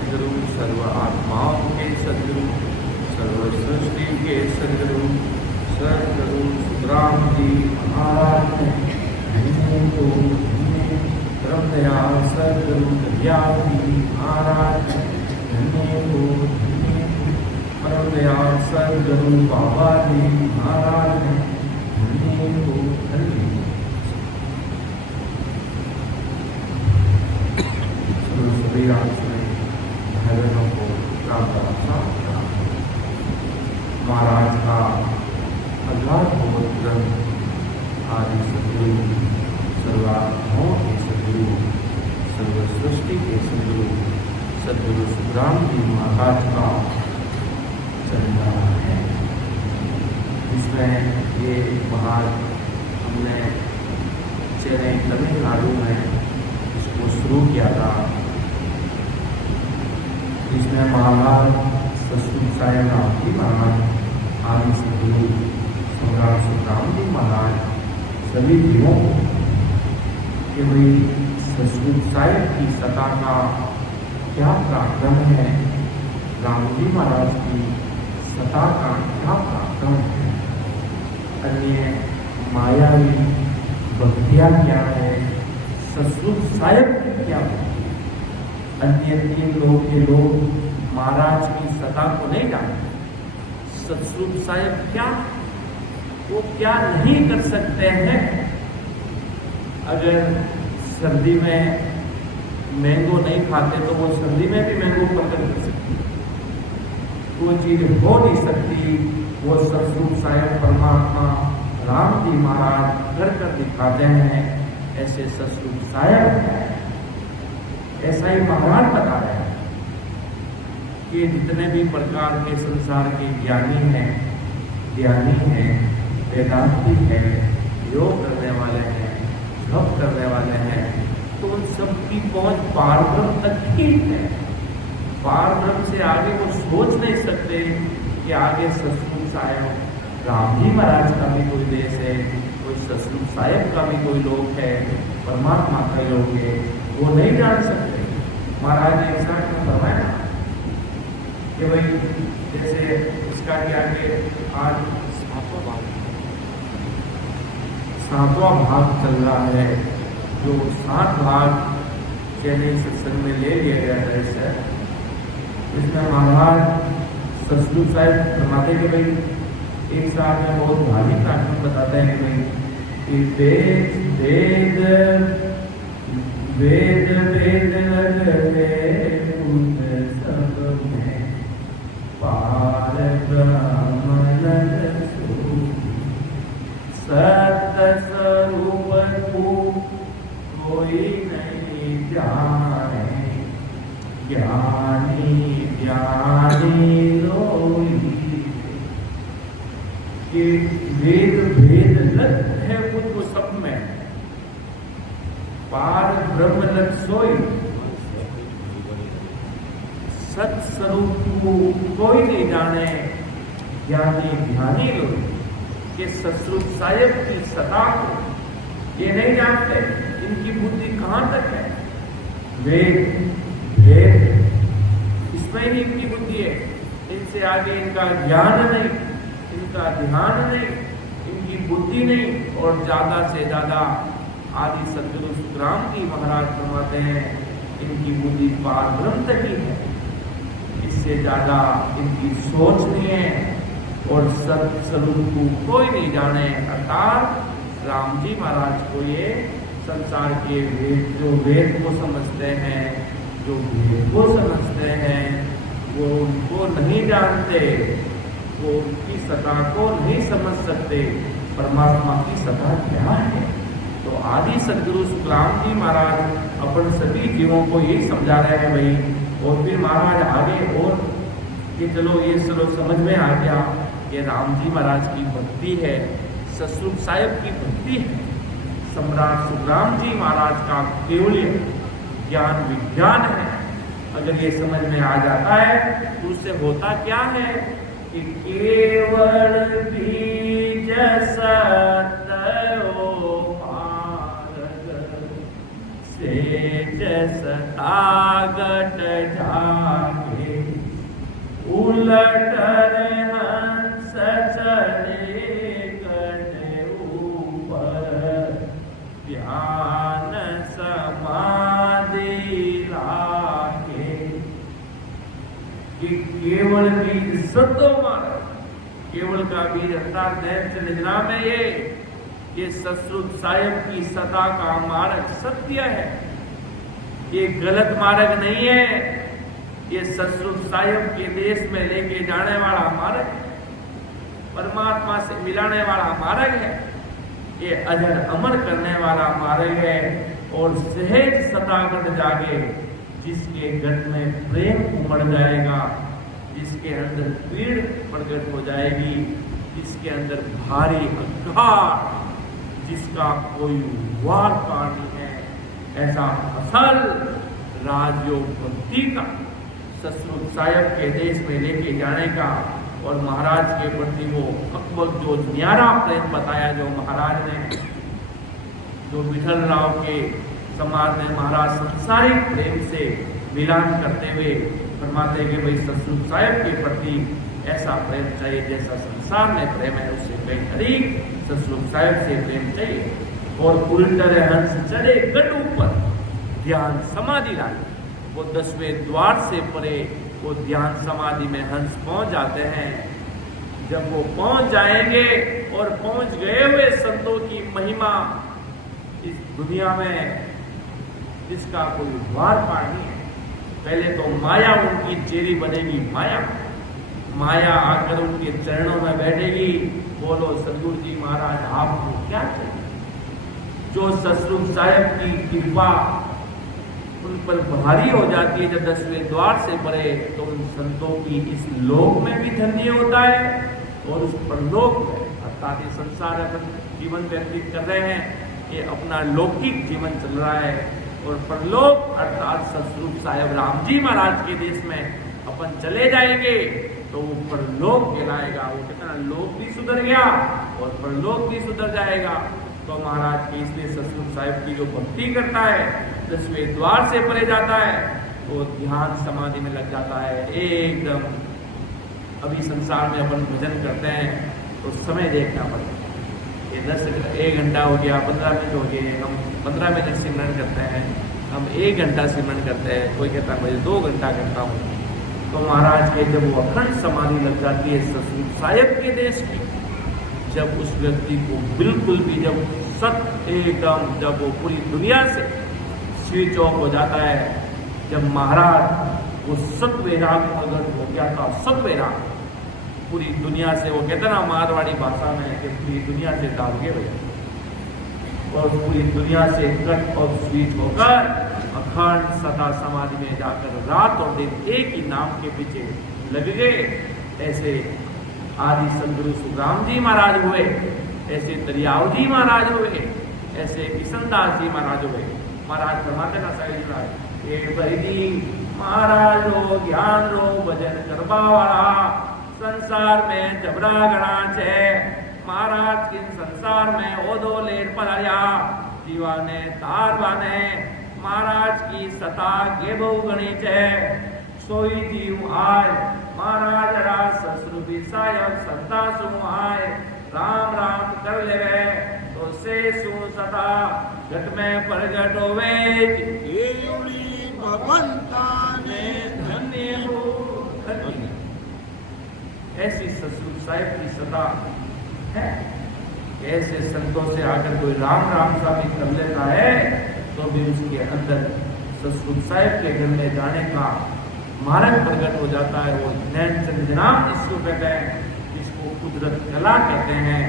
सद्गुरु, सर्व आत्माओं के सद्गुरु, सर्व सृष्टि के सद्गुरु, सद्गुरु सुखराम जी महाराज को परम दयाल सद्गुरु दयाल जी महाराज को परम दयाल सद्गुरु बाबा जी महाराज को सभी भैरवों को महाराज का अल्लाह ग्रंथ आदि सदगुरु, सर्वात्माओं के सदगुरु, सर्व सृष्टि के सदगुरु, सदगुरु सुखराम जी महाराज का चल रहा है। इसमें ये महाराज हमने चेन्नई तमिलनाडु में इसको शुरू किया था, जिसमें महाराज सतसंग साई राम जी महाराज आदि सदगुरु सम्राट सुखराम जी महाराज सभी जीवों कि भाई सतसंग साई की सत्ता का क्या पराक्रम है, राम जी महाराज की सत्ता का क्या पराक्रम है, अन्य मायावी भक्तियाँ क्या है, सतसंग साहिब की क्या है। अन्य तीन लोग के लोग महाराज की सत्ता को नहीं जानते। सतसंग साहिब क्या, वो क्या नहीं कर सकते हैं। अगर सर्दी में मैंगो नहीं खाते तो वो सर्दी में भी मैंगो पकड़ कर सकते, वो चीज हो नहीं सकती। वो सतसंग साहिब परमात्मा राम जी महाराज कर दिखाते हैं। ऐसे सतसंग साहिब है, ऐसा ही महाराज बता रहे हैं कि जितने भी प्रकार के संसार के ज्ञानी हैं, वेदांती हैं, योग करने वाले हैं, जप करने वाले हैं, तो उन सब की पहुंच पारब्रह्म तक ही है। पारब्रह्म से आगे वो सोच नहीं सकते कि आगे सतसंग साहिब राम जी महाराज का भी कोई देश है, कोई सतसंग साहिब का भी कोई लोक है, परमात्मा का योग है, वो नहीं जान सकते। महाराज ने एक साथ में फरमाया कि भाई जैसे इसका क्या कि आज सातवां भाग चल रहा है, जो 7 भाग चेन्नई सत्संग में ले लिया गया था इससे, इसमें महाराज सतसंग साहिब फरमाते कि भाई एक साथ में बहुत भारी ताकत बताते हैं कि भाई वेद वेद वेद सब में पार ब्रह्म सत स्वरूप को कोई नहीं जाने, ज्ञानी ज्ञानी लोई। कि वेद भेद लग है उनको सब में, पार ब्रह्म लग सोई, सत स्वरूप को कोई नहीं जाने, ज्ञानी ध्यानी लोग। कि सतसंग साहिब की सत्ता को ये नहीं जानते, इनकी बुद्धि कहाँ तक है। वेद भेद इसमें ही इनकी बुद्धि है, इनसे आगे इनका ज्ञान नहीं, इनका ध्यान नहीं, इनकी बुद्धि नहीं। और ज्यादा से ज्यादा आदि सदगुरु सुखराम जी महाराज फरमाते हैं इनकी बुद्धि पार ब्रह्म तक ही है, इससे ज्यादा इनकी सोच नहीं है। और सत स्वरूप को कोई नहीं जाने, अर्थात राम जी महाराज को ये संसार के वेद, जो वेद को समझते हैं, जो वेद को समझते हैं, वो उनको नहीं जानते, वो उनकी सत्ता को नहीं समझ सकते। परमात्मा की सत्ता क्या है। तो आदि सदगुरु सुखराम जी महाराज अपन सभी जीवों को यही समझा रहे हैं भाई। और फिर महाराज आगे और कि चलो ये समझ में आ गया कि राम जी महाराज की भक्ति है, सतसंग साहिब की भक्ति है, सम्राट सुखराम जी महाराज का केवल ज्ञान विज्ञान है। अगर ये समझ में आ जाता है तो उससे होता क्या है कि केवल बीज सत्यो पारग से सतागट जागे, उलट हंस चले गढ़ ऊपर, ध्यान समाधि लागे। कि केवल बीज सतो मार्ग, केवल का बीज अर्थात नैन निजना में ये ससुर साहिब की सदा का मार्ग सत्य है, ये गलत मार्ग नहीं है, ये ससुर साहिब के देश में लेके जाने वाला मार्ग, परमात्मा से मिलाने वाला मार्ग है, ये अजर अमर करने वाला मार्ग है। और सहज सतागत जागे, जिसके गट में प्रेम उमड़ जाएगा, जिसके अंदर पीड़ प्रकट हो जाएगी, जिसके अंदर भारी अगाध, जिसका कोई वार पार नहीं है, ऐसा असल राजयोग भक्ति का ससुर साहिब के देश में लेके जाने का। और महाराज के प्रति वो अकबर जो न्यारा प्रेम बताया, जो महाराज ने, जो विठल राव के समाज में महाराज संसारिक प्रेम से मिलान करते हुए फरमाते कि भाई ससुर साहिब के प्रति ऐसा प्रेम चाहिए जैसा संसार में प्रेम है, उससे कहीं अधिक ससुर साहिब से प्रेम चाहिए। और उल्टर हंस चढ़े गढ़ ऊपर, ध्यान समाधि लाए। वो 10वें द्वार से परे वो ध्यान समाधि में हंस पहुंच जाते हैं। जब वो पहुंच जाएंगे और पहुंच गए हुए संतों की महिमा इस दुनिया में जिसका कोई वार पार नहीं है। पहले तो माया उनकी चेरी बनेगी, माया आकर उनके चरणों में बैठेगी। बोलो सदगुरु जी महाराज आपको क्या चाहिए? जो ससुर साहिब की कृपा उन पर भारी हो जाती है जब 10वें द्वार से परे, तो उन संतों की इस लोक में भी धन्य होता है और उस परलोक में, अर्थात ये संसार अपन जीवन व्यतीत कर रहे हैं, ये अपना लौकिक जीवन चल रहा है। और परलोक अर्थात ससुर साहिब राम जी महाराज के देश में अपन चले जाएंगे तो वो परलोक कहलाएगा। वो कितना लोक भी सुधर गया और परलोक भी सुधर जाएगा। तो महाराज की इसलिए ससुर साहिब की जो भक्ति करता है, 10वें द्वार से परे जाता है, तो ध्यान समाधि में लग जाता है एकदम। अभी संसार में अपन भजन करते हैं तो समय देखना पड़ता है। ये 1 घंटा हो गया, 15 मिनट हो गए, हम 15 मिनट सिमरन करते हैं, हम 1 घंटा सिमरन करते हैं, कोई कहता है मुझे 2 घंटा करता हूँ। तो महाराज के जब वो अखंड समाधि लग जाती है ससुर साहिब के देश की, जब उस व्यक्ति को बिल्कुल भी जब सत्य एकदम, जब वो पूरी दुनिया से स्विच ऑफ हो जाता है, जब महाराज वो सत्वैराग प्रकट हो गया था, सत्वैराग पूरी दुनिया से, वो कहते ना मारवाड़ी भाषा में कि पूरी दुनिया से दाग गए भैया, और पूरी दुनिया से कट और स्विच होकर अखंड सदा समाधि में जाकर रात और दिन एक ही नाम के पीछे लग गए। ऐसे आदि सदगुरु सुखराम जी महाराज हुए, ऐसे दरियाव जी महाराज हुए, ऐसे किशनदास जी महाराज हुए। महाराज फरमाते ना साहिब ये बहदी महाराज रो ज्ञान रो भजन करवा वाला संसार में जबरा गणा छे। महाराज के संसार में ओदो लेट पलाया जीवाने तार बाने महाराज की सता गे बहु गणी छे। सोई जीव आय महाराज रा ससुर विसायक सत्ता सु आय राम राम कर लेवे तो से सु सता घट में प्रगट होवे एवड़ी भगवंता ने धन्य हो। ऐसी ससुर साहिब की सता है। ऐसे संतों से आकर कोई राम राम सा भी कर लेता है तो भी उसके अंदर ससुर साहिब के घर में जाने का मार्ग प्रकट हो जाता है। वो नैन चंद्रनाम जिसको कहते हैं, जिसको कुदरत कला कहते हैं,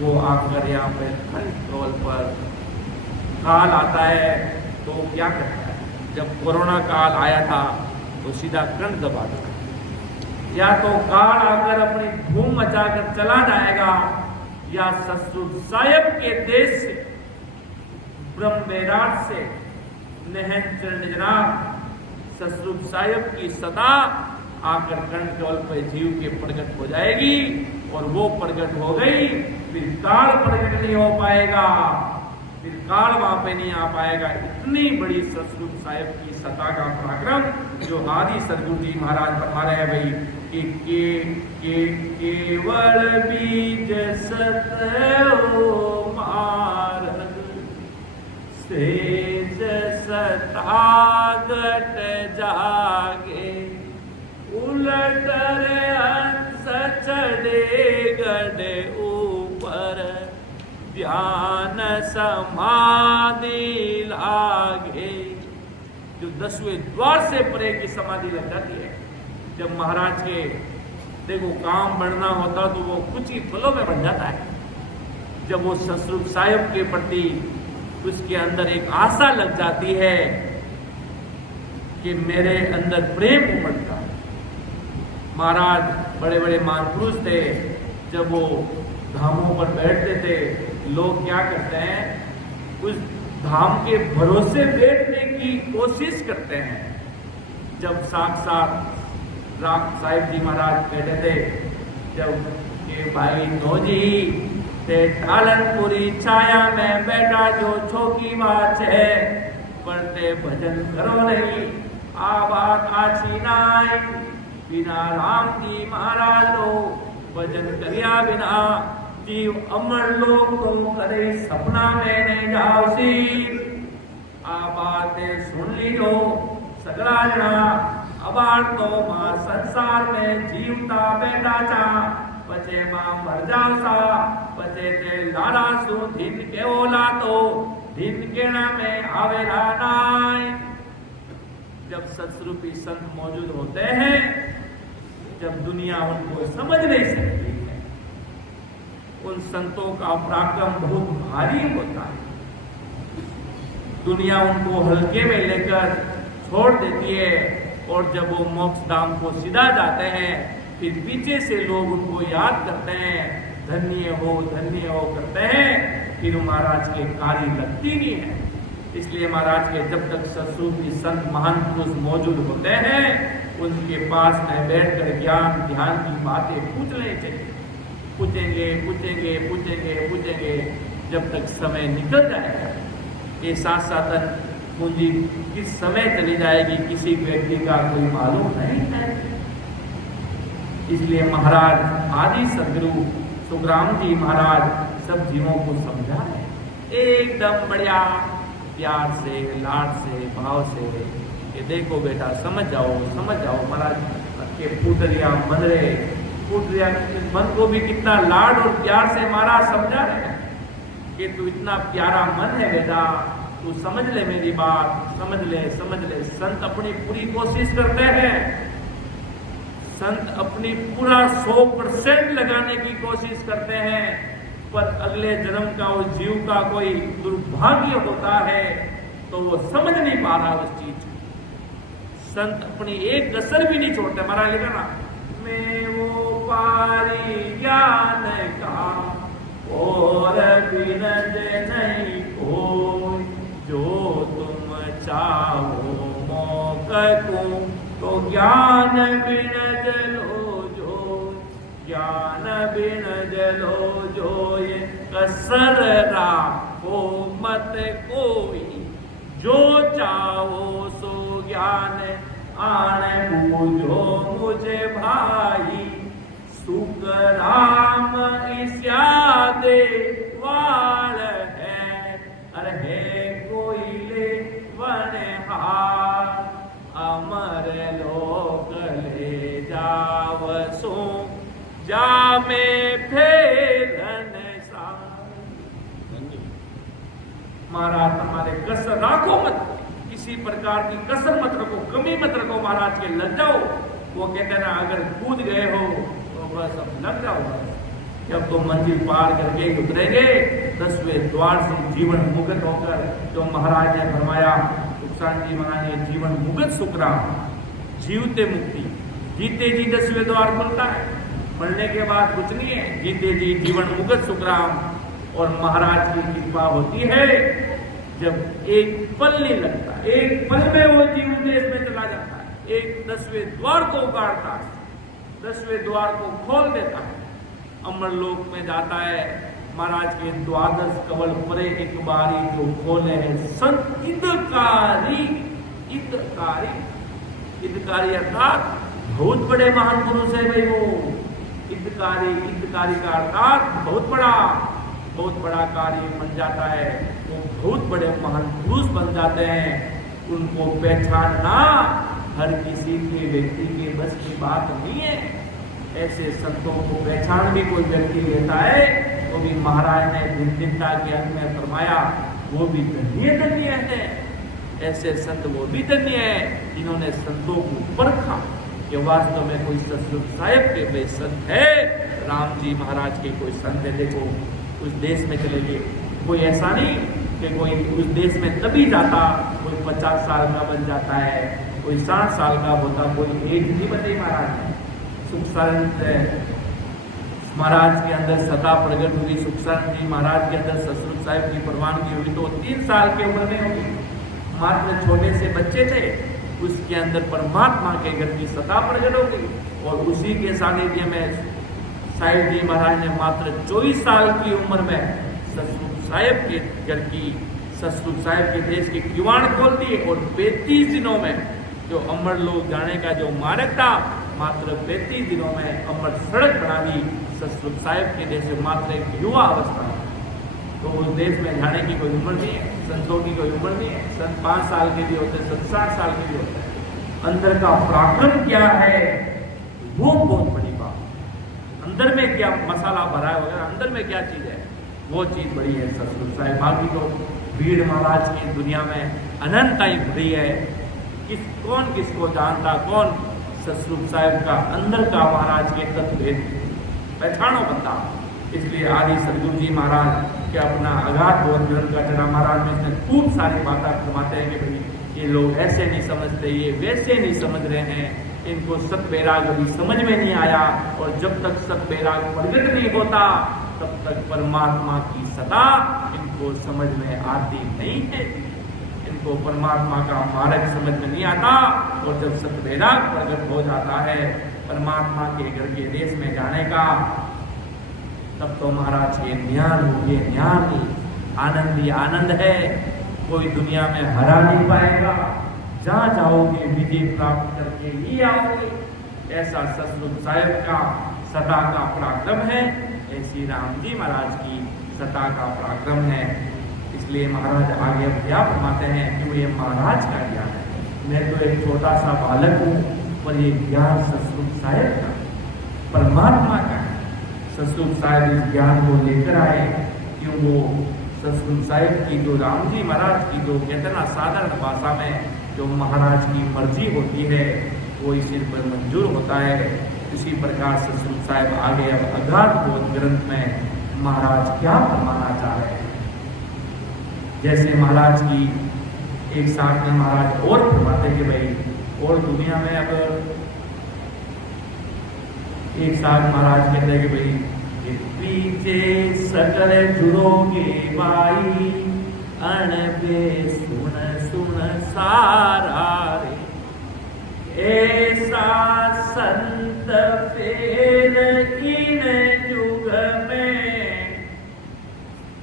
वो आकर यहाँ पे खंड कवल पर काल आता है तो क्या करता है? जब कोरोना काल आया था तो सीधा कंठ दबा था, या तो काल आकर अपनी धूम मचाकर चला जाएगा, या ससुर साहिब के देश से ब्रह्म बैराट से नहन चरण ससुर साहिब की सदा आकर कंठ कवल पर जीव के प्रकट हो जाएगी। और वो प्रकट हो गई फिर काल प्रकट नहीं हो पाएगा। फिर काल वहां पे नहीं आ पाएगा। इतनी बड़ी सतरूप साहिब की सत्ता का पराक्रम जो आदि सदगुरु जी महाराज फरमा रहे हैं भाई कि केवल बीज सत मार्ग सेज सतागत जागे उलट हंस चढ़े गढ़ ऊपर ध्यान समाधि लागे। जो 10वें द्वार से परे की समाधि लग जाती है। जब महाराज के देखो काम बढ़ना होता तो वो कुछ ही पलों में बन जाता है। जब वो सतरूप साहिब के प्रति उसके अंदर एक आशा लग जाती है कि मेरे अंदर प्रेम उमड़ता है। महाराज बड़े बड़े महापुरुष थे, जब वो धामों पर बैठते थे लोग क्या करते हैं, उस धाम के भरोसे बैठने की कोशिश करते हैं। जब साक्षात राम साहिब जी महाराज बैठे थे, जब के भाई नौजी ते टालनपुरी छाया में बैठा जो छोकी बात है, पढ़ते भजन करो नहीं आ बात आछी नाय, बिना राम जी महाराज लो भजन करिया बिना जीव अमर लोग को करे सपना में नहीं जाओ सी। आ बातें सुन लीजो सगड़ा जना अबार तो मां संसार में जीवता बैठा चा पचे मां मर जाओ सा पचे ते लाला सु दिन के ओला तो दिन के में आवेला नाय। जब सतस्वरूपी संत मौजूद होते हैं, जब दुनिया उनको समझ नहीं सकती है, उन संतों का पराक्रम बहुत भारी होता है। दुनिया उनको हल्के में लेकर छोड़ देती है और जब वो मोक्ष धाम को सीधा जाते हैं, फिर पीछे से लोग उनको याद करते हैं, धन्य हो करते हैं, फिर महाराज के कार्य लगती नहीं है। इसलिए महाराज के जब तक सतस्वरूपी संत महान पुरुष मौजूद होते हैं, उनके पास में बैठकर ज्ञान ध्यान की बातें पूछ लेनी चाहिए। पूछेंगे जब तक समय निकल जाएगा। ये साथ पूंजी किस समय चली जाएगी किसी व्यक्ति का कोई मालूम नहीं है। इसलिए महाराज आदि सदगुरु सुखराम जी महाराज सब जीवों को समझा है एकदम बढ़िया प्यार से, लाड से, भाव से कि देखो बेटा समझ जाओ महाराज के पुतलिया मन रहे, पुतलिया मन को भी कितना लाड और प्यार से महाराज समझा रहे कि तू इतना प्यारा मन है बेटा, तू समझ ले मेरी बात, समझ ले। संत अपनी पूरी कोशिश करते हैं, संत अपनी पूरा 100% लगाने की कोशिश करते हैं, पर अगले जन्म का उस जीव का कोई दुर्भाग्य होता है तो वो समझ नहीं पा रहा उस चीज को। संत अपनी एक कसर भी नहीं छोड़ते। महाराज लिखा ना, मैं वो पारी ज्ञान का और बिनज नहीं कोई, जो तुम चाहो मौका को तो ज्ञान बिन जलो जो, ज्ञान बिन जलो जो, ये कसर राखो मत कोई, जो चाहो सो ज्ञान आने बूझो मुझे भाई, सुख राम ईस्या दे वाल है, अरे है कोई ले वनहार, अमर लोक ले जावसो जा में फेरन सा। महाराज हमारे कसर राखो मत, किसी प्रकार की कसर मत रखो, कमी मत रखो, महाराज के लग जाओ। वो कहते हैं ना, अगर कूद गए हो तो बस अब लग जाओ। जब तो मंजिल पार करके उतरेंगे 10वें द्वार से जीवन मुक्त होकर, जो महाराज ने फरमाया, सुखसान जी महाराज ने जीवन मुक्त सुखराम, जीवते मुक्ति, जीते जी 10वें द्वार खुलता है, मरने के बाद कुछ नहीं है, जीते जी जीवन मुक्त सुखराम। और महाराज की कृपा होती है जब एक पल नहीं लगता, एक पल में वो जीव देश में चला जाता है, एक 10वें द्वार को उगाड़ता है, 10वें द्वार को खोल देता है, अमर लोक में जाता है। महाराज के द्वादश कवल परे एक बारी जो खोले हैं संत हितकारी। हितकारी अर्थात बहुत बड़े महान पुरुष है भाई वो। हितकारी का अर्थात बहुत बड़ा कार्य बन जाता है, वो बहुत बड़े महान पुरुष बन जाते हैं। उनको पहचानना हर किसी के व्यक्ति के बस की बात नहीं है। ऐसे संतों को पहचान भी कोई व्यक्ति लेता है, वो भी महाराज ने दिनता के अंत में फरमाया वो भी धन्य है। ऐसे संत वो भी धन्य है जिन्होंने संतों को परखा कि वास्तव में कोई सतगुरु साहिब के वे संत है। राम जी महाराज के कोई संत है, देखो उस देश में चले गए, कोई ऐसा नहीं कि कोई उस देश में तभी जाता, कोई 50 साल का बन जाता है, कोई 60 साल का होता, कोई एक नहीं बने। महाराज सुखसानंद महाराज के अंदर सता प्रकट हुई, सुखसानंद जी महाराज के अंदर सतगुरु साहिब की प्रवानगी हुई तो 3 साल के उम्र में होगी। मात्र छोटे से बच्चे थे, उसके अंदर परमात्मा के घर की सता प्रकट हो गई और उसी के सानिध्य में साहिब जी महाराज ने मात्र 24 साल की उम्र में सतगुरु साहिब के घर की, सतगुरु साहिब के देश के किवाड़ खोल दिए और 35 दिनों में जो अमर लोग जाने का जो मार्ग था, मात्र 35 दिनों में अमर सड़क बना दी सतगुरु साहिब के देश में। मात्र एक युवा अवस्था में, तो उस देश में जाने की कोई उम्र नहीं है, संतों की कोई उम्र नहीं है। संत 5 साल के लिए होते हैं, 60 साल के लिए होते हैं। अंदर का पराक्रम क्या है वो बहुत बड़ी बात। अंदर में क्या मसाला भरा है वगैरह, अंदर में क्या चीज है वो चीज बड़ी है सतगुरु साहिब। बाकी तो भीड़ महाराज की दुनिया में अनंत ही भरी है, कौन किसको जानता, कौन सतगुरु साहिब का अंदर का महाराज के तत्व पहचानो बनता। इसलिए आदि सतगुरु जी महाराज के अपना अगाध बोध ग्रंथ का चढ़ा महाराज में इसमें खूब सारी बातें फरमाते हैं कि भाई ये लोग ऐसे नहीं समझते, ये वैसे नहीं समझ रहे हैं, इनको सत वैराग अभी समझ में नहीं आया। और जब तक सत वैराग प्रकट नहीं होता तब तक परमात्मा की सता इनको समझ में आती नहीं है। इनको परमात्मा का मार्ग समझ में नहीं आता और जब सत वैराग प्रकट हो जाता है परमात्मा के घर के देश में जाने का, तब तो महाराज ये ज्ञान ही आनंद ही आनंद है। कोई दुनिया में हरा नहीं पाएगा, जहाँ जाओगे विजय प्राप्त करके ही आओगे। ऐसा सतगुरु साहिब का सता का पराक्रम है, ऐसी राम जी महाराज की सता का पराक्रम है। इसलिए महाराज आगे अब क्या फरमाते हैं कि वो ये महाराज का ज्ञान है, मैं तो एक छोटा सा बालक हूँ, पर ये ज्ञान सतगुरु साहिब का, परमात्मा का है। सतगुरु साहिब इस ज्ञान को लेकर आए, क्यों वो सतगुरु साहिब की जो राम जी महाराज की जो कितना साधारण भाषा में जो महाराज की मर्जी होती है वो इसी पर मंजूर होता है। इसी प्रकार सतगुरु साहिब आगे अब अगाध बोध ग्रंथ में महाराज क्या फरमाना चाह रहे हैं। जैसे महाराज की एक साथ में महाराज और फरमाते कि भाई और दुनिया में अब एक साथ महाराज कहते हैं कि भाई पीछे सकल जुड़ोगे भाई अणबे सुन सुन सारा रे, ऐसा संत फेर इन युग में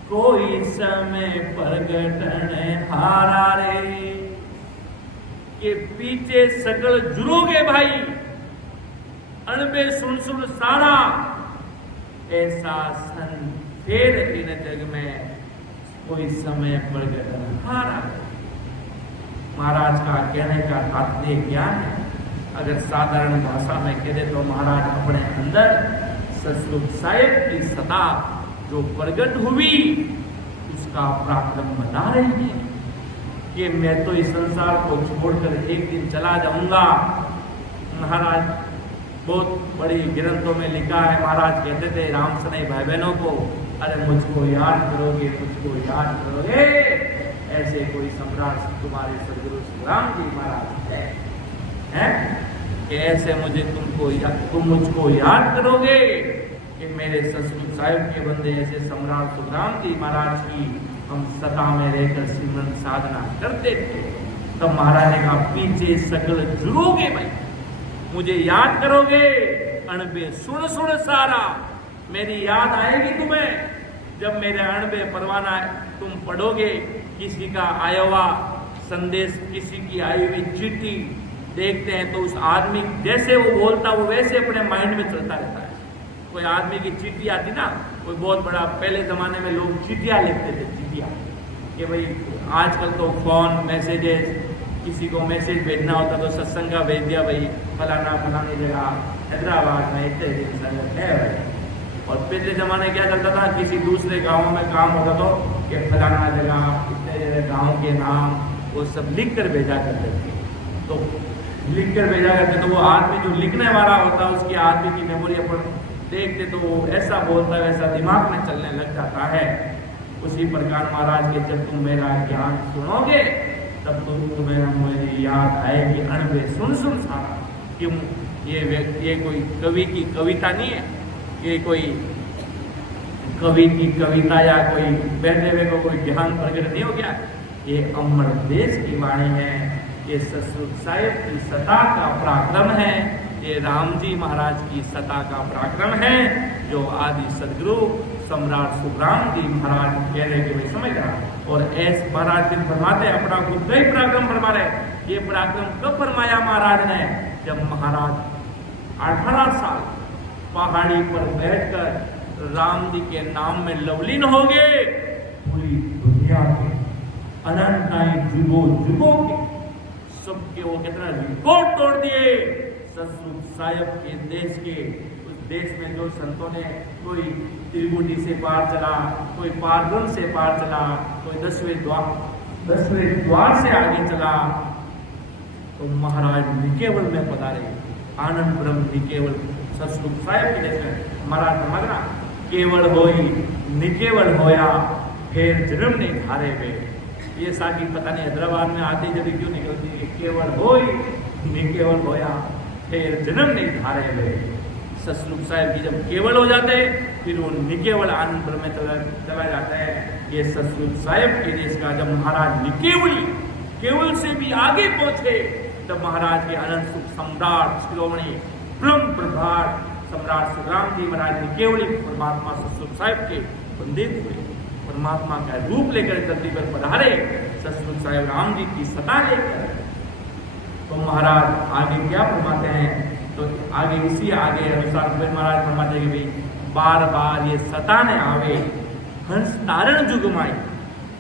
कोई समय प्रगटन हारा रे। के पीछे सकल जुड़ोगे भाई अणबे सुन सुन सारा, ऐसा सन फिर इन जग में कोई समय प्रगटन हारा। महाराज का कहने का तात्पर्य क्या है? अगर साधारण भाषा में कह दे तो महाराज अपने अंदर सतगुरु साहिब की सता जो प्रगट हुई उसका पराक्रम बता रहे हैं कि मैं तो इस संसार को छोड़कर एक दिन चला जाऊंगा। महाराज बहुत बड़ी ग्रंथों में लिखा है, महाराज कहते थे राम सने भाई बहनों को, अरे मुझको याद करोगे, मुझको याद करोगे। ऐसे कोई सम्राट तुम्हारे सदगुरु राम जी महाराज है कि ऐसे मुझे तुम मुझको याद करोगे कि मेरे सतगुरु साहिब के बंदे ऐसे सम्राट सुखराम जी महाराज की हम सता में रहकर सिमरन साधना करते थे। तब महाराज ने कहा पीछे सकल जुड़ोगे भाई, मुझे याद करोगे, अणबे सुन सुन सारा, मेरी याद आएगी तुम्हें। जब मेरे अणबे परवाना तुम पढ़ोगे, किसी का आया हुआ संदेश, किसी की आई हुई चिट्ठी देखते हैं तो उस आदमी जैसे वो बोलता वो वैसे अपने माइंड में चलता रहता है। कोई आदमी की चिट्ठी आती ना, कोई बहुत बड़ा, पहले जमाने में लोग चिट्ठियाँ लिखते थे, चिट्ठियाँ, कि भाई आजकल तो फोन मैसेजेस, किसी को मैसेज भेजना होता तो सत्संग का भेज दिया, भाई फलाना फलानी जगह हैदराबाद में इतने दिन संगत है भाई। और पिछले जमाने क्या चलता था, किसी दूसरे गाँव में काम होता तो कि फलाना जगह इतने जगह गाँव के नाम वो सब लिख कर भेजा करते थे। तो लिख कर भेजा करते तो वो आदमी जो लिखने वाला होता उसकी आदमी की मेमोरी अपन देखते तो वो ऐसा बोलता है वैसा दिमाग में चलने लग जाता है। उसी प्रकार महाराज के जब तुम मेरा ज्ञान सुनोगे तब तो तुम्हें मुझे याद आएगी अणबे सुन सुन सारा। क्यों ये कोई कवि की कविता नहीं है, ये कोई कवि की कविता या कोई बैठे हुए को कोई ज्ञान प्रकट नहीं हो गया। ये अमर देश की वाणी है, ये सतसंग साहिब की सता का पराक्रम है, ये राम जी महाराज की सता का पराक्रम है, जो आदि सदगुरु सम्राट सुखराम जी महाराज कहने के लिए समझ रहा। और ऐसे महाराज दिन फरमाते अपना खुद का ही पराक्रम फरमा रहे। ये पराक्रम कब फरमाया महाराज ने, जब महाराज 18 साल पहाड़ी पर बैठकर राम जी के नाम में लवलीन हो गए। पूरी दुनिया के अनंत जुगों के सबके वो कितना रिकॉर्ड तोड़ दिए। सतसंग साहिब के देश के, उस देश में जो संतों ने, कोई त्रिकुटी से पार चला, कोई पारगन से पार चला, कोई 10वें द्वार से आगे चला, तो महाराज निकेवल में पधारे। आनंद ब्रह्म निकेवल सतसंग साहिब के देश में महाराज समझना, केवल होई निकेवल होया फिर जन्म नहीं धारे वे। ये साकी पता नहीं हैदराबाद में आती जब क्यों निकलती है, केवल होई निकेवल होया फिर जन्म नहीं धारे वे। सतसंग साहिब की जब केवल हो जाते फिर वो निकेवल आनंद ब्रह्म में चला जाता है। ये सतसंग साहिब के देश का जब महाराज निकेवल केवल से भी आगे पहुंचे तब महाराज के अनंत सुख सम्राट शिरोमणि ब्रह्म प्रभात सम्राट सुखराम जी महाराज निकेवली परमात्मा सतसंग साहिब के बंदे हुए, परमात्मा का रूप लेकर धरती पर पधारे। सतसंग साहिब राम जी की सता लेकर तो महाराज आगे क्या फरमाते हैं, तो आगे इसी आगे अनुसार फिर महाराज फरमाते हैं कि भाई बार बार ये सताने आवे, हंस तारण जुगमाई,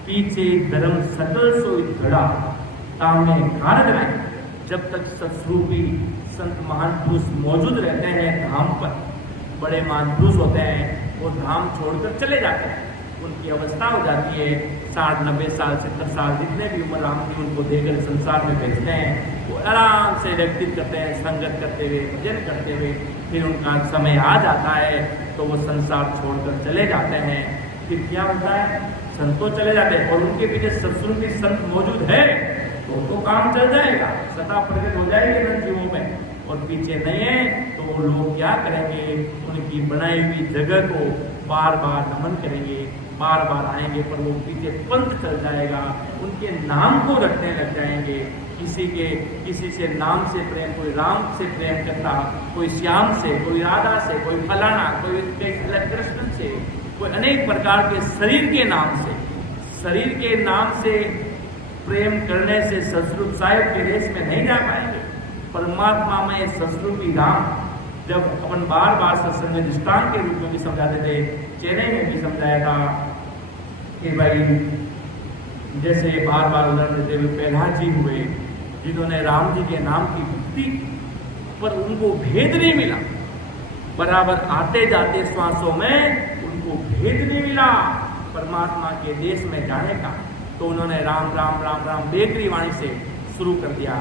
पीछे धर्म सकल सो घड़ा, तामे कारक राय। जब तक सत्स्वरूपी संत महान पुरुष मौजूद रहते हैं धाम पर, बड़े महान पुरुष होते हैं, वो धाम छोड़कर चले जाते हैं, उनकी अवस्था हो जाती है 60, 90 साल, 70 साल, जितने भी उम्र राम जी उनको देकर संसार में भेजते हैं, वो आराम से व्यतीत करते हैं, संगत करते हुए, भजन करते हुए। फिर उनका समय आ जाता है तो वो संसार छोड़कर चले जाते हैं। फिर क्या होता है, संतों चले जाते हैं और उनके पीछे सत्संग की संत मौजूद है तो काम चल जाएगा, सता प्रकट हो जाएगी उन जीवों में। और पीछे नहीं है तो वो लोग क्या करेंगे, उनकी बनाई हुई जगह को बार बार नमन करेंगे, बार बार आएंगे, पर वो पीछे पंथ चल जाएगा, उनके नाम को रखने लग जाएंगे। किसी से नाम से प्रेम, कोई राम से प्रेम करता, कोई श्याम से, कोई राधा से, कोई फलाना, कोई कृष्ण से, कोई अनेक प्रकार के शरीर के नाम से प्रेम करने से सतसंग साहिब के देश में नहीं जा पाएंगे। परमात्मा में सतसंगी धाम जब अपन बार बार सत्संग दृष्टांत के रूप में भी समझाते थे, चेन्नई में भी समझाया था कि भाई जैसे बार बार उदाहरण देते हुए प्रहलाद जी हुए, जिन्होंने राम जी के नाम की भक्ति पर उनको भेद नहीं मिला, बराबर आते जाते श्वासों में उनको भेद नहीं मिला परमात्मा के देश में जाने का, तो उन्होंने राम राम राम राम बेकरी वाणी से शुरू कर दिया।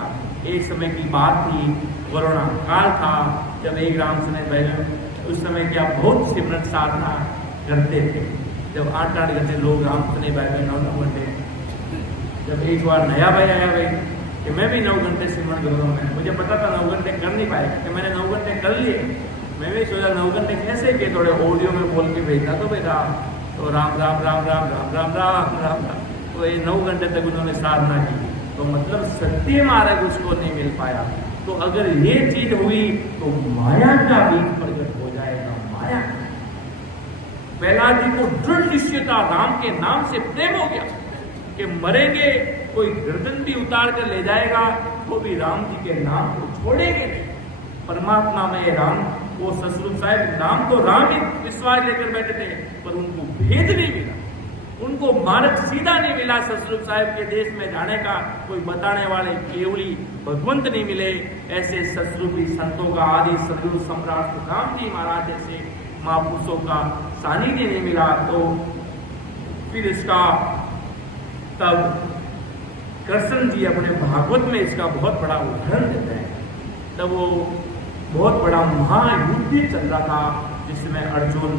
एक समय की बात थी, कोरोना काल था, जब एक राम सुने बहन उस समय क्या बहुत सिमरन साधना करते थे, जब 8-8 घंटे लोग राम सुने बैठे 9 घंटे। जब एक बार नया भाई आया भाई कि मैं भी 9 घंटे सिमरन करूँगा, मुझे पता था 9 घंटे कर नहीं पाए, कि मैंने 9 घंटे कर लिए। मैं भी सोचा 9 घंटे कैसे किए, थोड़े ऑडियो में बोल के भेजना तो बेटा, तो राम राम राम राम राम राम राम राम राम, तो ये 9 घंटे तक उन्होंने साधना की। तो मतलब सत्य मार्ग उसको नहीं मिल पाया। तो अगर ये चीज हुई तो माया का बीज प्रकट हो जाएगा। माया प्रहलाद जी को दृढ़ निश्चयता, राम के नाम से प्रेम हो गया कि मरेंगे, कोई गर्दन भी उतार कर ले जाएगा तो भी राम जी के नाम को छोड़ेंगे नहीं। परमात्मा में राम, वो ससुर साहब नाम तो राम ही विश्वास लेकर बैठे थे, पर उनको भेद नहीं मिला, उनको मार्ग सीधा नहीं मिला। ससुर साहब के देश में जाने का कोई बताने वाले केवली भगवंत नहीं मिले। ऐसे ससुरूपी संतों का, आदि सदगुरु सम्राट राम जी महाराज जैसे महापुरुषों का सानिध्य नहीं मिला। तो फिर इसका तब कृष्ण जी अपने भागवत में इसका बहुत बड़ा उदाहरण देते हैं। तब वो बहुत बड़ा महायुद्ध चल रहा था, जिसमें अर्जुन